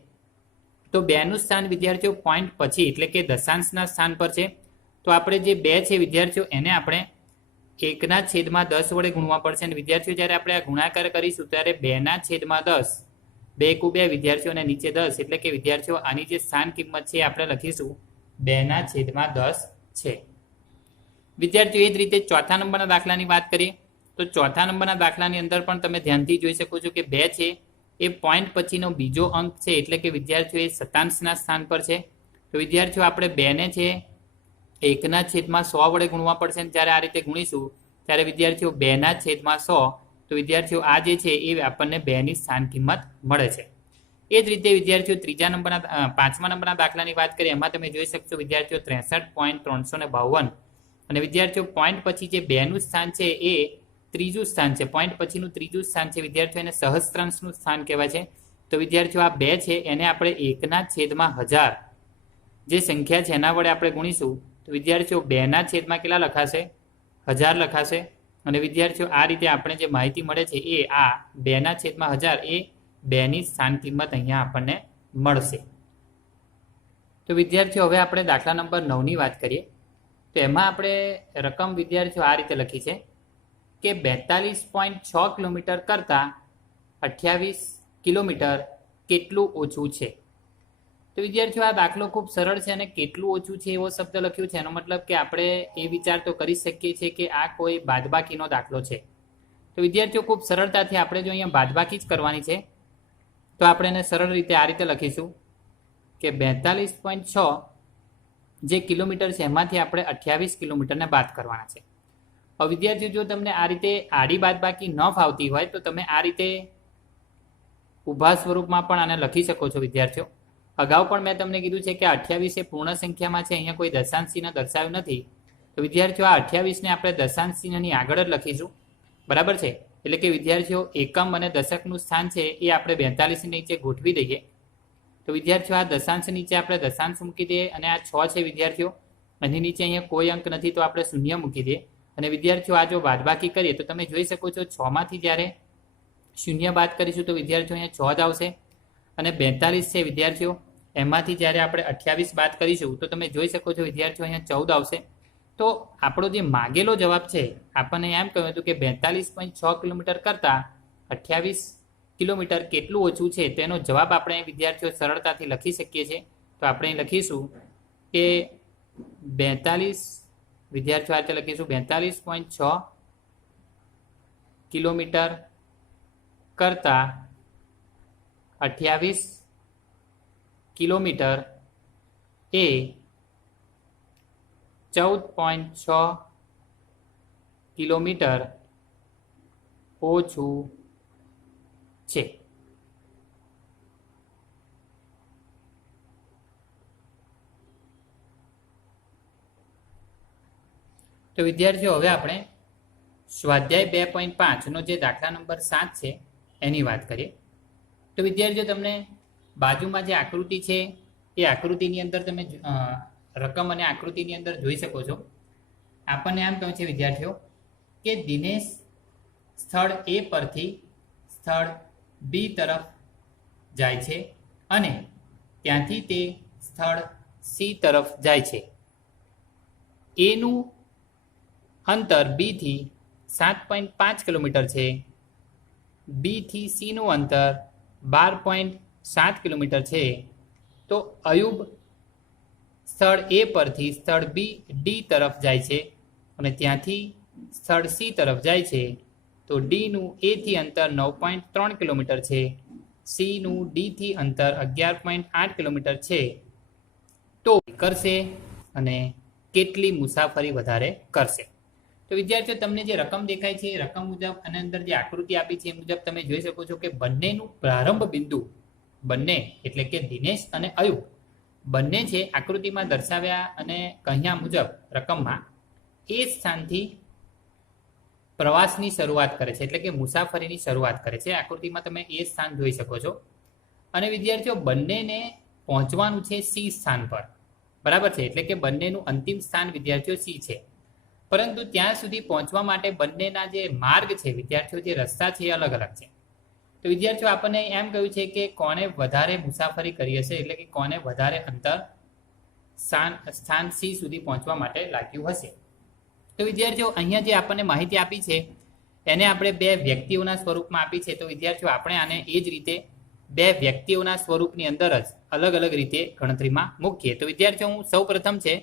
તો 2નું સ્થાન વિદ્યાર્થીઓ પોઈન્ટ પછી એટલે કે દશાંશના સ્થાન પર છે. તો આપણે જે 2 છે વિદ્યાર્થીઓ એને આપણે 1/10 વડે ગુણવા પડશે અને વિદ્યાર્થીઓ જ્યારે આપણે આ ગુણાકાર કરીશું ત્યારે 2/10 2 × 2 વિદ્યાર્થીઓને નીચે 10 એટલે કે વિદ્યાર્થીઓ આની જે સ્થાન કિંમત છે આપણે લખીશું 2/10 છે. વિદ્યાર્થીઓ એ જ રીતે ચોથા નંબરના દાખલાની વાત કરીએ તો ચોથા નંબરના દાખલાની અંદર પણ તમે ધ્યાનથી જોઈ શકો છો કે 2 છે એ પોઈન્ટ પછીનો બીજો અંક છે, એટલે કે વિદ્યાર્થીઓ એ શતાંશના સ્થાન પર છે. તો વિદ્યાર્થીઓ આપણે 2 ને છે 1/100 વડે ગુણવા પડશે. જ્યારે આ રીતે ગુણીશું ત્યારે વિદ્યાર્થીઓ 2/100. તો વિદ્યાર્થીઓ આ જે છે એ આપણને 2ની સ્થાન કિંમત મળે છે. એ જ રીતે વિદ્યાર્થીઓ 5મા નંબરના દાખલાની વાત કરીએ, એમાં તમે જોઈ શકશો વિદ્યાર્થીઓ 63.352. અને વિદ્યાર્થીઓ પોઈન્ટ પછી જે 2નું સ્થાન છે એ ત્રીજું સ્થાન છે. પોઈન્ટ પછીનું ત્રીજું સ્થાન છે વિદ્યાર્થીઓ એને સહસ્ત્રાંશનું સ્થાન કહેવાય છે. તો વિદ્યાર્થીઓ આ 2 છે એને આપણે 1/1000 જે સંખ્યા છે એના વડે આપણે ગુણીશું. તો વિદ્યાર્થીઓ 2/1000 કેટલા લખાશે? 1000 લખાશે. અને વિદ્યાર્થીઓ આ રીતે આપણે જે માહિતી મળે છે એ આ 2/1000 એ 2ની સ્થાન કિંમત અહીંયા આપણને મળશે. તો વિદ્યાર્થીઓ હવે આપણે દાખલા નંબર 9ની વાત કરીએ. તો એમાં આપણે રકમ વિદ્યાર્થીઓ આ રીતે લખી છે કે 42.6 કિલોમીટર કરતાં 28 કિલોમીટર કેટલું ઓછું છે. તો વિદ્યાર્થીઓ આ દાખલો ખૂબ સરળ છે અને કેટલું ઓછું છે એવો શબ્દ લખ્યો છે. એનો મતલબ કે આપણે એ વિચાર તો કરી શકીએ છીએ કે આ કોઈ બાદબાકીનો દાખલો છે. તો વિદ્યાર્થીઓ ખૂબ સરળતાથી આપણે જો અહીંયા બાદબાકી જ કરવાની છે તો આપણે એને સરળ રીતે આ રીતે લખીશું કે 42.6 જે કિલોમીટર છે એમાંથી આપણે 28 કિલોમીટરને બાદ કરવાના છે. હવે વિદ્યાર્થીઓ જો તમને આ રીતે આડી બાદબાકી ન ફાવતી હોય તો તમે આ રીતે ઊભા સ્વરૂપમાં પણ આને લખી શકો છો. વિદ્યાર્થીઓ અગાઉ પણ મેં તમને કીધું છે કે 28 એ પૂર્ણ સંખ્યામાં છે, અહીંયા કોઈ દશાંશ ચિહ્ન દર્શાવ્યું નથી. તો વિદ્યાર્થીઓ આ 28ને આપણે દશાંશ ચિહ્નની આગળ જ લખીશું, બરાબર છે. એટલે કે વિદ્યાર્થીઓ એકમ અને દશકનું સ્થાન છે એ આપણે 42 નીચે ગોઠવી દઈએ. તો વિદ્યાર્થીઓ આ દશાંશ નીચે આપણે દશાંશ મૂકી દઈએ અને આ 6 છે વિદ્યાર્થીઓ, એની નીચે અહીંયા કોઈ અંક નથી તો આપણે શૂન્ય મૂકી દઈએ. અને વિદ્યાર્થીઓ આ જો બાદબાકી કરીએ તો તમે જોઈ શકો છો 6માંથી જ્યારે શૂન્ય બાદ કરીશું તો વિદ્યાર્થીઓ અહીંયા 6 જ આવશે. અને 42 છે વિદ્યાર્થીઓ, એમાંથી જ્યારે આપણે 28 બાદ કરીશું તો તમે જોઈ શકો છો વિદ્યાર્થીઓ અહીંયા 14 આવશે. તો આપણો જે માગેલો જવાબ છે આપણને એમ કહ્યું હતું કે 42.6 કિલોમીટર કરતાં 28 કિલોમીટર કેટલું ઓછું છે. તેનો જવાબ આપણે વિદ્યાર્થીઓ સરળતાથી લખી શકીએ છીએ. તો આપણે લખીશું કે 42 વિદ્યાર્થીઓ આ રીતે લખીશું 42.6 કિલોમીટર કરતાં 28 કિલોમીટર એ 14.6 કિલોમીટર ઓછું છે. તો વિદ્યાર્થીઓ હવે આપણે સ્વાધ્યાય 2.5 જે દાખલા નંબર 7 છે એની વાત કરીએ. તો વિદ્યાર્થીઓ તમને બાજુમાં જે આકૃતિ છે એ આકૃતિની અંદર તમે રકમ અને આકૃતિની અંદર જોઈ શકો છો. આપણને એમ કહ્યું છે વિદ્યાર્થીઓ કે દિનેશ સ્થળ A પરથી સ્થળ B તરફ જાય છે અને ત્યાંથી તે સ્થળ C તરફ જાય છે. એનું અંતર B થી 7.5 કિલોમીટર છે. B થી C નું અંતર 12.7 કિલોમીટર છે. તો અયુબ સ્થળ A પરથી સ્થળ D તરફ જાય છે અને ત્યાંથી સ્થળ C તરફ જાય છે. તો Dનું A થી અંતર 9.3 કિલોમીટર છે. Cનું D થી અંતર 11.8 કિલોમીટર છે. તો કરશે અને કેટલી મુસાફરી વધારે કરશે. તો વિદ્યાર્થીઓ તમને જે રકમ દેખાય છે એ રકમ મુજબ અને અંદર જે આકૃતિ આપી છે એ મુજબ તમે જોઈ શકો છો કે બંનેનું પ્રારંભ બિંદુ, બંને એટલે કે દિનેશ અને અયુબ બંને છે આકૃતિમાં દર્શાવ્યા અને કહ્યા મુજબ રકમમાં એ સ્થાનથી પ્રવાસની શરૂઆત કરે છે, એટલે કે મુસાફરીની શરૂઆત કરે છે. આકૃતિમાં તમે એ સ્થાન જોઈ શકો છો. અને વિદ્યાર્થીઓ બંનેને પહોંચવાનું છે C સ્થાન પર, બરાબર છે. એટલે કે બંનેનું અંતિમ સ્થાન વિદ્યાર્થીઓ C છે. પરંતુ ત્યાં સુધી પહોંચવા માટે બંનેના જે માર્ગ છે વિદ્યાર્થીઓ, જે રસ્તા છે એ અલગ અલગ છે. તો વિદ્યાર્થીઓ આપણને એમ કહ્યું છે કે કોને વધારે મુસાફરી કરી હશે, એટલે કે કોને વધારે અંતર સ્થાન C સુધી પહોંચવા માટે લાગ્યું હશે. તો વિદ્યાર્થીઓ અહીંયા જે આપણને માહિતી આપી છે એને આપણે 2 વ્યક્તિઓના સ્વરૂપમાં આપી છે. તો વિદ્યાર્થીઓ આપણે આને એ જ રીતે 2 વ્યક્તિઓના સ્વરૂપની અંદર જ અલગ અલગ રીતે ગણતરીમાં મૂકીએ. તો વિદ્યાર્થીઓ હું સૌ પ્રથમ છે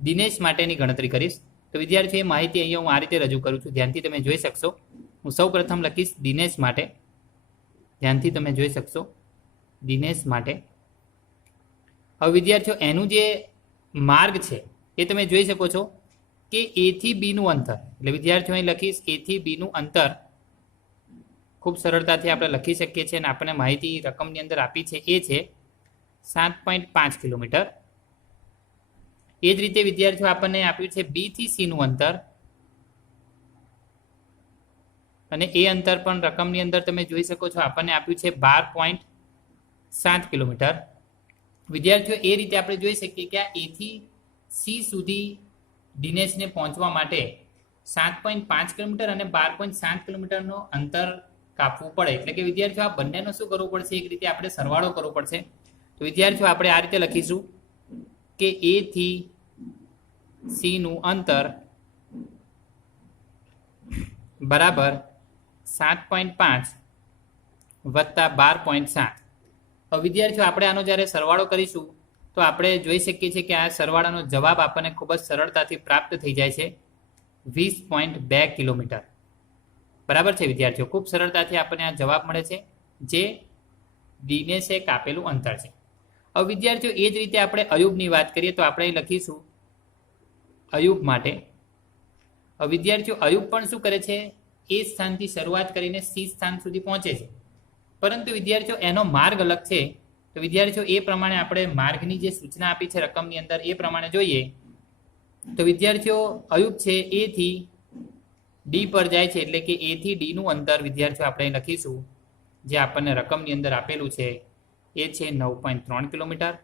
દિનેશ માટેની ગણતરી કરીશ. તો વિદ્યાર્થીઓ એ માહિતી અહીંયા હું આ રીતે રજૂ કરું છું, ધ્યાનથી તમે જોઈ શકશો. હું સૌ પ્રથમ લખીશ દિનેશ માટે. ધ્યાનથી તમે જોઈ શકશો દિનેશ માટે. હવે વિદ્યાર્થીઓ એનું જે માર્ગ છે એ તમે જોઈ શકો છો કે એ થી બીનું અંતર, એટલે વિદ્યાર્થીઓ અહીં લખીશ એ થી બીનું અંતર ખૂબ સરળતાથી આપણે લખી શકીએ છીએ અને આપણને માહિતી રકમની અંદર આપી છે એ છે 7.5 કિલોમીટર. એ જ રીતે વિદ્યાર્થીઓ આપણને આપ્યું છે બી થી સીનું અંતર, અને એ અંતર પણ રકમની અંદર તમે જોઈ શકો છો આપણને આપ્યું છે 12.7 કિલોમીટર. વિદ્યાર્થીઓ એ રીતે આપણે જોઈ શકીએ કે આ એ થી સી સુધી દિનેશને પહોંચવા માટે 7.5 કિલોમીટર અને 12.7 કિલોમીટરનો અંતર કાપવું પડે. એટલે કે વિદ્યાર્થીઓ આ બંનેનો શું કરવું પડશે, એક રીતે આપણે સરવાળો કરવો પડશે. તો વિદ્યાર્થીઓ આપણે આ રીતે લખીશું કે એ થી સી નું અંતર બરાબર 7.5 વત્તા 12.7. હવે વિદ્યાર્થીઓ આપણે આનો જ્યારે સરવાળો કરીશું તો આપણે જોઈ શકીએ છીએ કે આ સરવાળાનો જવાબ આપણને ખૂબ જ સરળતાથી પ્રાપ્ત થઈ જાય છે 20.2 કિલોમીટર. બરાબર છે વિદ્યાર્થીઓ, ખૂબ સરળતાથી આપણને આ જવાબ મળે છે જે દિનેશે કાપેલું અંતર છે. હવે વિદ્યાર્થીઓ એ જ રીતે આપણે અયુબની વાત કરીએ તો આપણે લખીશું અયુબ માટે. હવે વિદ્યાર્થીઓ અયુબ પણ શું કરે છે, એ સ્થાનથી શરૂઆત કરીને સી સ્થાન સુધી પહોંચે છે, પરંતુ વિદ્યાર્થીઓ એનો માર્ગ અલગ છે. તો વિદ્યાર્થીઓ એ પ્રમાણે આપણે માર્ગની જે સૂચના આપી છે રકમની અંદર એ પ્રમાણે જોઈએ તો વિદ્યાર્થીઓ અયુબ છે એ થી ડી પર જાય છે, એટલે કે એ થી ડી નું અંતર વિદ્યાર્થીઓ આપણે લખીશું જે આપણને રકમની અંદર આપેલું છે એ છે 9.3 કિલોમીટર.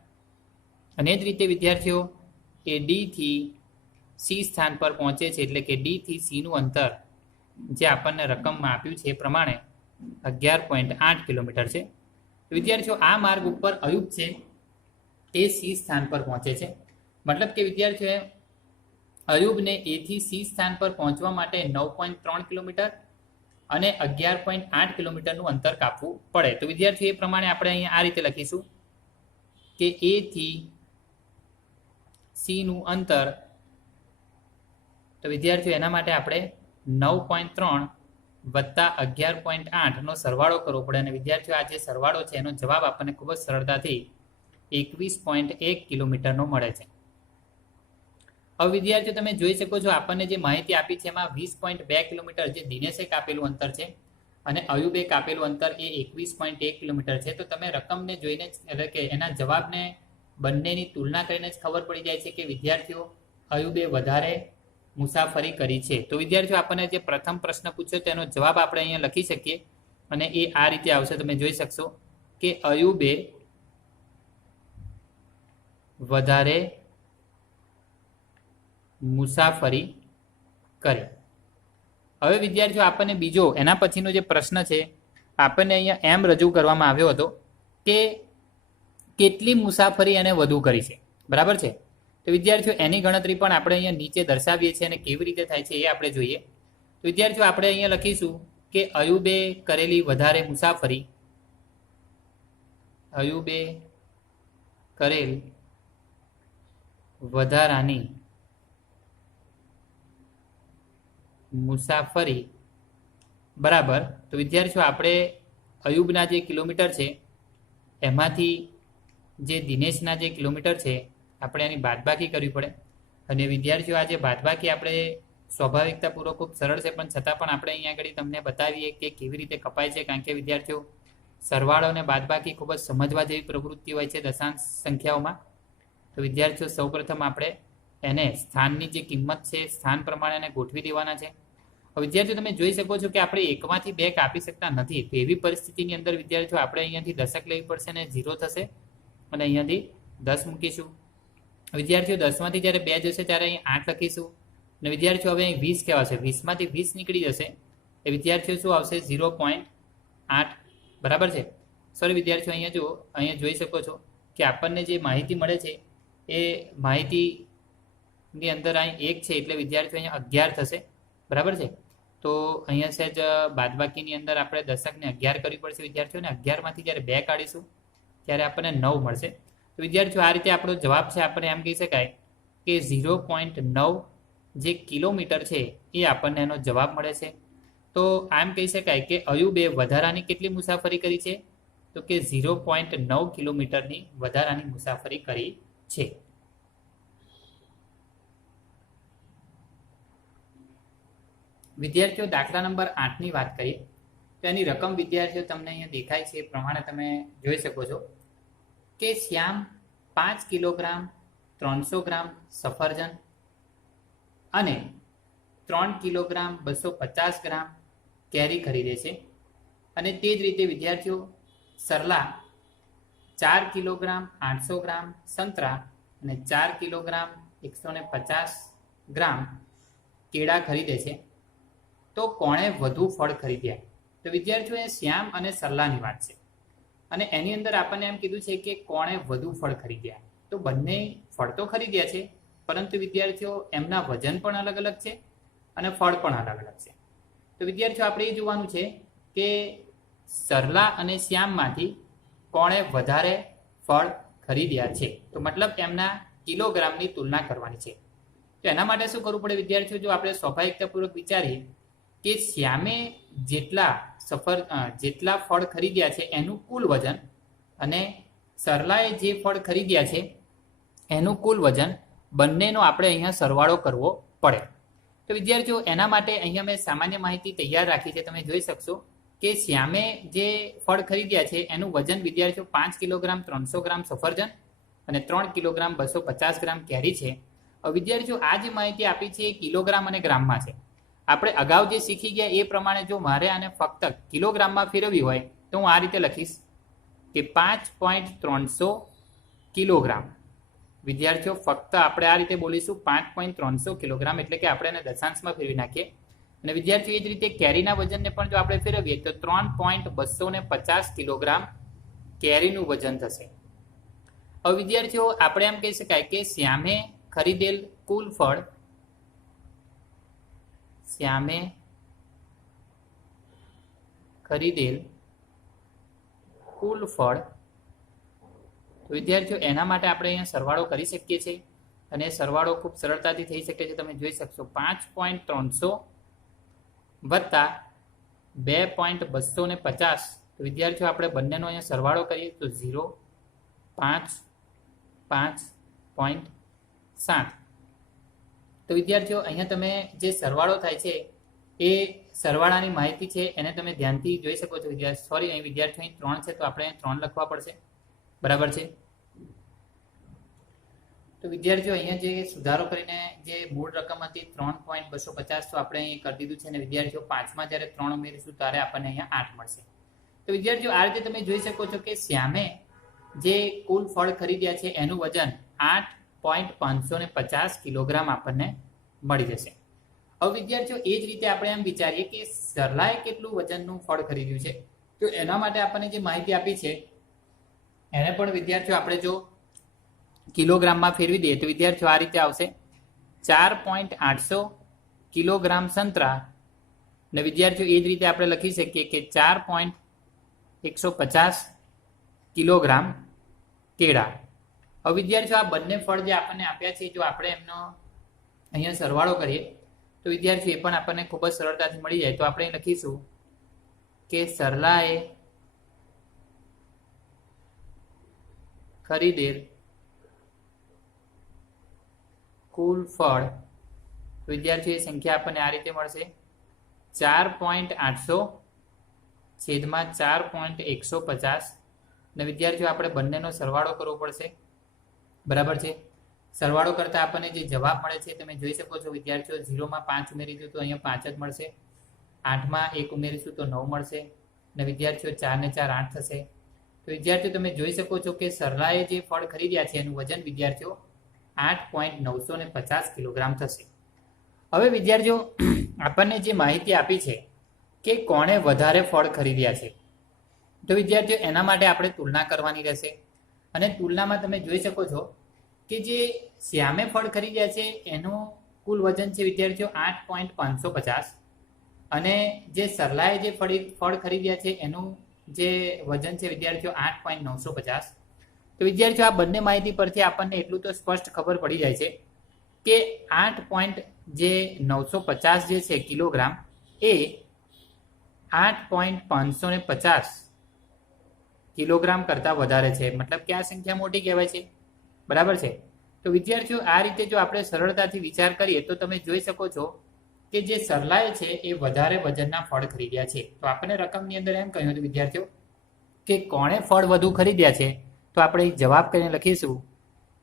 અને જ રીતે વિદ્યાર્થીઓ એ ડી થી સી સ્થાન પર પહોંચે છે, એટલે કે ડી થી સી નું અંતર જે આપણને રકમમાં આપ્યું છે એ પ્રમાણે 11.8 કિલોમીટર છે. વિદ્યાર્થીઓ આ માર્ગ ઉપર અયુબ છે એ સી સ્થાન પર પહોંચે છે, મતલબ કે વિદ્યાર્થીઓએ અયુબને એ થી સી સ્થાન પર પહોંચવા માટે 9.3 કિલોમીટર અને 11.8 કિલોમીટરનું અંતર કાપવું પડે. તો વિદ્યાર્થીઓ એ પ્રમાણે આપણે અહીંયા આ રીતે લખીશું કે એ થી સી નું અંતર, તો વિદ્યાર્થીઓ એના માટે આપણે 9.3 વત્તા 11.8 નો સરવાળો કરવો પડે, અને વિદ્યાર્થીઓ આ જે સરવાળો છે એનો જવાબ આપણને ખૂબ જ સરળતાથી 21.1 કિલોમીટરનો મળે છે. હવે વિદ્યાર્થીઓ તમે જોઈ શકો છો આપણને જે માહિતી આપી છે એમાં 20.2 કિલોમીટર જે દિનેશે કાપેલું અંતર છે અને અયુબે કાપેલું અંતર એ 21.1 કિલોમીટર છે. તો તમે રકમને જોઈને એટલે કે એના જવાબને બંનેની તુલના કરીને જ ખબર પડી જાય છે કે વિદ્યાર્થીઓ અયુબે વધારે મુસાફરી કરી છે. તો વિદ્યાર્થીઓ આપણને જે પ્રથમ પ્રશ્ન પૂછ્યો તેનો જવાબ આપણે અહીંયા લખી શકીએ અને એ આ રીતે આવશે. તમે જોઈ શકશો કે અયુબે વધારે મુસાફરી કરી. હવે વિદ્યાર્થીઓ આપણને બીજો એના પછીનો જે પ્રશ્ન છે આપણને અહીંયા એમ રજૂ કરવામાં આવ્યો હતો કે કેટલી મુસાફરી એને વધુ કરી છે. બરાબર છે. તો વિદ્યાર્થીઓ એની ગણતરી પણ આપણે અહીંયા નીચે દર્શાવીએ છીએ અને કેવી રીતે થાય છે એ આપણે જોઈએ. તો વિદ્યાર્થીઓ આપણે અહીંયા લખીશું કે અયુબે કરેલી વધારે મુસાફરી, અયુબે કરેલ વધારાની મુસાફરી બરાબર. તો વિદ્યાર્થીઓ આપણે અયુબના જે કિલોમીટર છે એમાંથી જે દિનેશના જે કિલોમીટર છે આપણે એની બાદબાકી કરવી પડે. અને વિદ્યાર્થીઓ આ જે બાદબાકી આપણે સ્વાભાવિકતાપૂર્વક ખૂબ સરળ છે, પણ છતાં પણ આપણે અહીંયા આગળ તમને બતાવીએ કે કેવી રીતે કપાય છે, કારણ કે વિદ્યાર્થીઓ સરવાળો અને બાદબાકી ખૂબ જ સમજવા જેવી પ્રવૃત્તિ હોય છે દશાંશ સંખ્યાઓમાં. તો વિદ્યાર્થીઓ સૌપ્રથમ આપણે એને સ્થાનની જે કિંમત છે સ્થાન પ્રમાણે એને ગોઠવી દેવાના છે. વિદ્યાર્થીઓ તમે જોઈ શકો છો કે આપણે એકમાંથી બે કાપી શકતા નથી. તો એવી પરિસ્થિતિની અંદર વિદ્યાર્થીઓ આપણે અહીંયાથી દશક લેવી પડશે અને 0 થશે અને અહીંયાથી 10 મૂકીશું. વિદ્યાર્થીઓ 10માંથી જ્યારે 2 જશે ત્યારે અહીં 8 લખીશું અને વિદ્યાર્થીઓ હવે અહીં 20 કહેવાશે. 20માંથી 20 નીકળી જશે એ વિદ્યાર્થીઓ શું આવશે 0.8. બરાબર છે. સોરી વિદ્યાર્થીઓ અહીંયા જુઓ, અહીંયા જોઈ શકો છો કે આપણને જે માહિતી મળે છે એ માહિતીની અંદર અહીં 1 છે એટલે વિદ્યાર્થીઓ અહીંયા 11 થશે. બરાબર છે. તો અહીંયા સહેજ બાદબાકીની અંદર આપણે દશકને 11 કરવી પડશે વિદ્યાર્થીઓને. 11માંથી જ્યારે 2 કાઢીશું ત્યારે આપણને 9 મળશે. તો વિદ્યાર્થીઓ આ રીતે આપણો જવાબ છે આપણે એમ કહી શકાય કે 0.9 જે કિલોમીટર છે એ આપણને એનો જવાબ મળે છે. તો આમ કહી શકાય કે અયુબે વધારાની કેટલી મુસાફરી કરી છે? તો કે 0.9 કિલોમીટરની વધારાની મુસાફરી કરી છે. વિદ્યાર્થીઓ દાખલા નંબર 8ની વાત કરીએ તો એની રકમ વિદ્યાર્થીઓ તમને અહીંયા દેખાય છે એ પ્રમાણે તમે જોઈ શકો છો કે શ્યામ 5 કિલોગ્રામ 300 ગ્રામ સફરજન અને 3 કિલોગ્રામ 250 ગ્રામ કેરી ખરીદે છે. અને તે જ રીતે વિદ્યાર્થીઓ સરલા 4 કિલોગ્રામ 800 ગ્રામ સંતરા અને 4 કિલોગ્રામ 150 ગ્રામ કેળા ખરીદે છે. તો કોણે વધુ ફળ ખરીદ્યા? તો વિદ્યાર્થીઓ એ શ્યામ અને સરલાની વાત છે અને એની અંદર આપણને એમ કીધું છે કે કોણે વધુ ફળ ખરીદ્યા. તો બંને ફળ તો ખરીદ્યા છે, પરંતુ વિદ્યાર્થીઓ એમના વજન પણ અલગ અલગ છે અને ફળ પણ અલગ અલગ છે. તો વિદ્યાર્થીઓ આપણે એ જોવાનું છે કે સરલા અને શ્યામમાંથી કોણે વધારે ફળ ખરીદ્યા છે. તો મતલબ એમના કિલોગ્રામની તુલના કરવાની છે. તો એના માટે શું કરવું પડે વિદ્યાર્થીઓ? જો આપણે સ્વાભાવિકતાપૂર્વક વિચારીએ કે શ્યામે જેટલા ફળ ખરીદ્યા છે એનું કુલ વજન અને સરલાએ જે ફળ ખરીદ્યા છે એનું કુલ વજન બંનેનો આપણે અહીંયા સરવાળો કરવો પડે. તો વિદ્યાર્થીઓ એના માટે અહીંયા મેં સામાન્ય માહિતી તૈયાર રાખી છે. તમે જોઈ શકશો કે શ્યામે જે ફળ ખરીદ્યા છે એનું વજન વિદ્યાર્થીઓ 5 કિલોગ્રામ 300 ગ્રામ સફરજન અને 3 કિલોગ્રામ 250 ગ્રામ કેરી છે. વિદ્યાર્થીઓ આ જે માહિતી આપી છે એ કિલોગ્રામ અને ગ્રામમાં છે. આપણે અગાઉ જે શીખી ગયા એ પ્રમાણે જો મારે આને ફક્ત કિલોગ્રામમાં ફેરવવી હોય તો હું આ રીતે લખીશ કે 5.300 કિલોગ્રામ. વિદ્યાર્થીઓ ફક્ત આપણે આ રીતે બોલીશું 5.300 કિલોગ્રામ, એટલે કે આપણે એને દશાંશમાં ફેરવી નાખીએ. અને વિદ્યાર્થીઓ એ જ રીતે કેરીના વજનને પણ જો આપણે ફેરવીએ તો 3.250 કિલોગ્રામ કેરીનું વજન થશે. હવે વિદ્યાર્થીઓ આપણે એમ કહી શકાય કે શ્યામે ખરીદેલ કુલ ફળ તો વિદ્યાર્થીઓ એના માટે આપણે અહીંયા સરવાળો કરી શકીએ છીએ અને સરવાળો ખૂબ સરળતાથી થઈ શકે છે. તમે જોઈ શકશો 5.300 વત્તા 2.250. તો વિદ્યાર્થીઓ આપણે બંનેનો અહીંયા સરવાળો કરીએ તો 0.5.7. તો વિદ્યાર્થીઓ અહીંયા તમે જે સરવાળો થાય છે એ સરવાળાની માહિતી છે એને તમે ધ્યાનથી જોઈ શકો છો. સોરી, અહીં વિદ્યાર્થીઓ અહીં 3 છે તો આપણે 3 લખવા પડશે. બરાબર છે? તો વિદ્યાર્થીઓ અહીંયા જે સુધારો કરીને જે મૂળ રકમ હતી 3.250 તો આપણે અહીં કરી દીધું છે અને વિદ્યાર્થીઓ 5માં જ્યારે 3 ઉમેરીશું ત્યારે આપણને અહીંયા 8 મળશે. તો વિદ્યાર્થીઓ આ રીતે તમે જોઈ શકો છો કે શ્યામે જે કુલ ફળ ખરીદ્યા છે એનું વજન 8.550 કિલોગ્રામ આપણને મળી જશે. હવે વિદ્યાર્થીઓ એ જ રીતે આપણે એમ વિચારીએ કે સરલાએ કેટલું વજનનું ફળ ખરીદ્યું છે. તો એના માટે આપણને જે માહિતી આપી છે એને પણ વિદ્યાર્થીઓ આપણે જો કિલોગ્રામમાં ફેરવી દઈએ તો વિદ્યાર્થીઓ આ રીતે આવશે 4.800 કિલોગ્રામ સંતરા અને વિદ્યાર્થીઓ એ જ રીતે આપણે લખી શકીએ કે 4.150 કિલોગ્રામ કેળા. હવે વિદ્યાર્થીઓ આ બંને ફળ જે આપણને આપ્યા છે જો આપણે એમનો અહીંયા સરવાળો કરીએ તો વિદ્યાર્થીઓ એ પણ આપણને ખૂબ જ સરળતાથી મળી જાય. તો આપણે લખીશું કે સરલાએ ખરીદેલ કુલ ફળ. વિદ્યાર્થીઓ સંખ્યા આપણને આ રીતે મળશે 4.800 છેદમાં 4.150. અને વિદ્યાર્થીઓ આપણે બંનેનો સરવાળો કરવો પડશે. બરાબર છે? સરવાળો કરતા આપણને જે જવાબ મળે છે તમે જોઈ શકો છો વિદ્યાર્થીઓ. 0માં 5 ઉમેરીશું તો અહીંયા 5 જ મળશે. 8માં 1 ઉમેરીશું તો 9 મળશે અને વિદ્યાર્થીઓ 4 ને 4 8 થશે. તો વિદ્યાર્થીઓ તમે જોઈ શકો છો કે સરલાએ જે ફળ ખરીદ્યા છે એનું વજન વિદ્યાર્થીઓ 8.950 કિલોગ્રામ થશે. હવે વિદ્યાર્થીઓ આપણને જે માહિતી આપી છે કે કોણે વધારે ફળ ખરીદ્યા છે તો વિદ્યાર્થીઓ એના માટે આપણે તુલના કરવાની રહેશે. અને તુલનામાં તમે જોઈ શકો છો કે જે શ્યામે ફળ ખરીદ્યા છે એનું કુલ વજન છે વિદ્યાર્થીઓ 8.550 અને જે સરલાએ જે ફળ ખરીદ્યા છે એનું જે વજન છે વિદ્યાર્થીઓ 8.950. તો વિદ્યાર્થીઓ આ બંને માહિતી પરથી આપણને એટલું તો સ્પષ્ટ ખબર પડી જાય છે કે 8.950 જે છે કિલોગ્રામ એ 8.550 કિલોગ્રામ કરતાં વધારે છે, મતલબ કે આ સંખ્યા મોટી કહેવાય છે, બરાબર છે. તો વિદ્યાર્થીઓ આ રીતે જો આપણે સરળતાથી વિચાર કરીએ તો તમે જોઈ શકો છો કે જે સરલાએ છે એ વધારે વજનના ફળ ખરીદ્યા છે. તો આપણને રકમની અંદર એમ કહ્યું હતું વિદ્યાર્થીઓ કે કોણે ફળ વધુ ખરીદ્યા છે, તો આપણે જવાબ કરીને લખીશું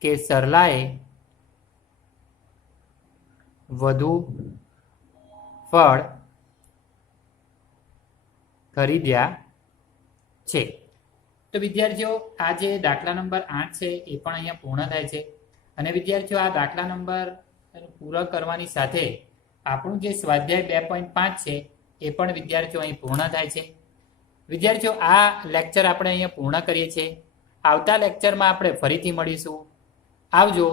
કે સરલાએ વધુ ફળ ખરીદ્યા છે. તો વિદ્યાર્થીઓ આ જે દાખલા નંબર 8 છે એ પણ અહીંયા પૂર્ણ થાય છે. અને વિદ્યાર્થીઓ આ દાખલા નંબર પૂરા કરવાની સાથે આપણું જે સ્વાધ્યાય 2.5 છે એ પણ વિદ્યાર્થીઓ અહીં પૂર્ણ થાય છે. વિદ્યાર્થીઓ આ લેક્ચર આપણે અહીંયા પૂર્ણ કરીએ છીએ. આવતા લેક્ચરમાં આપણે ફરીથી મળીશું. આવજો.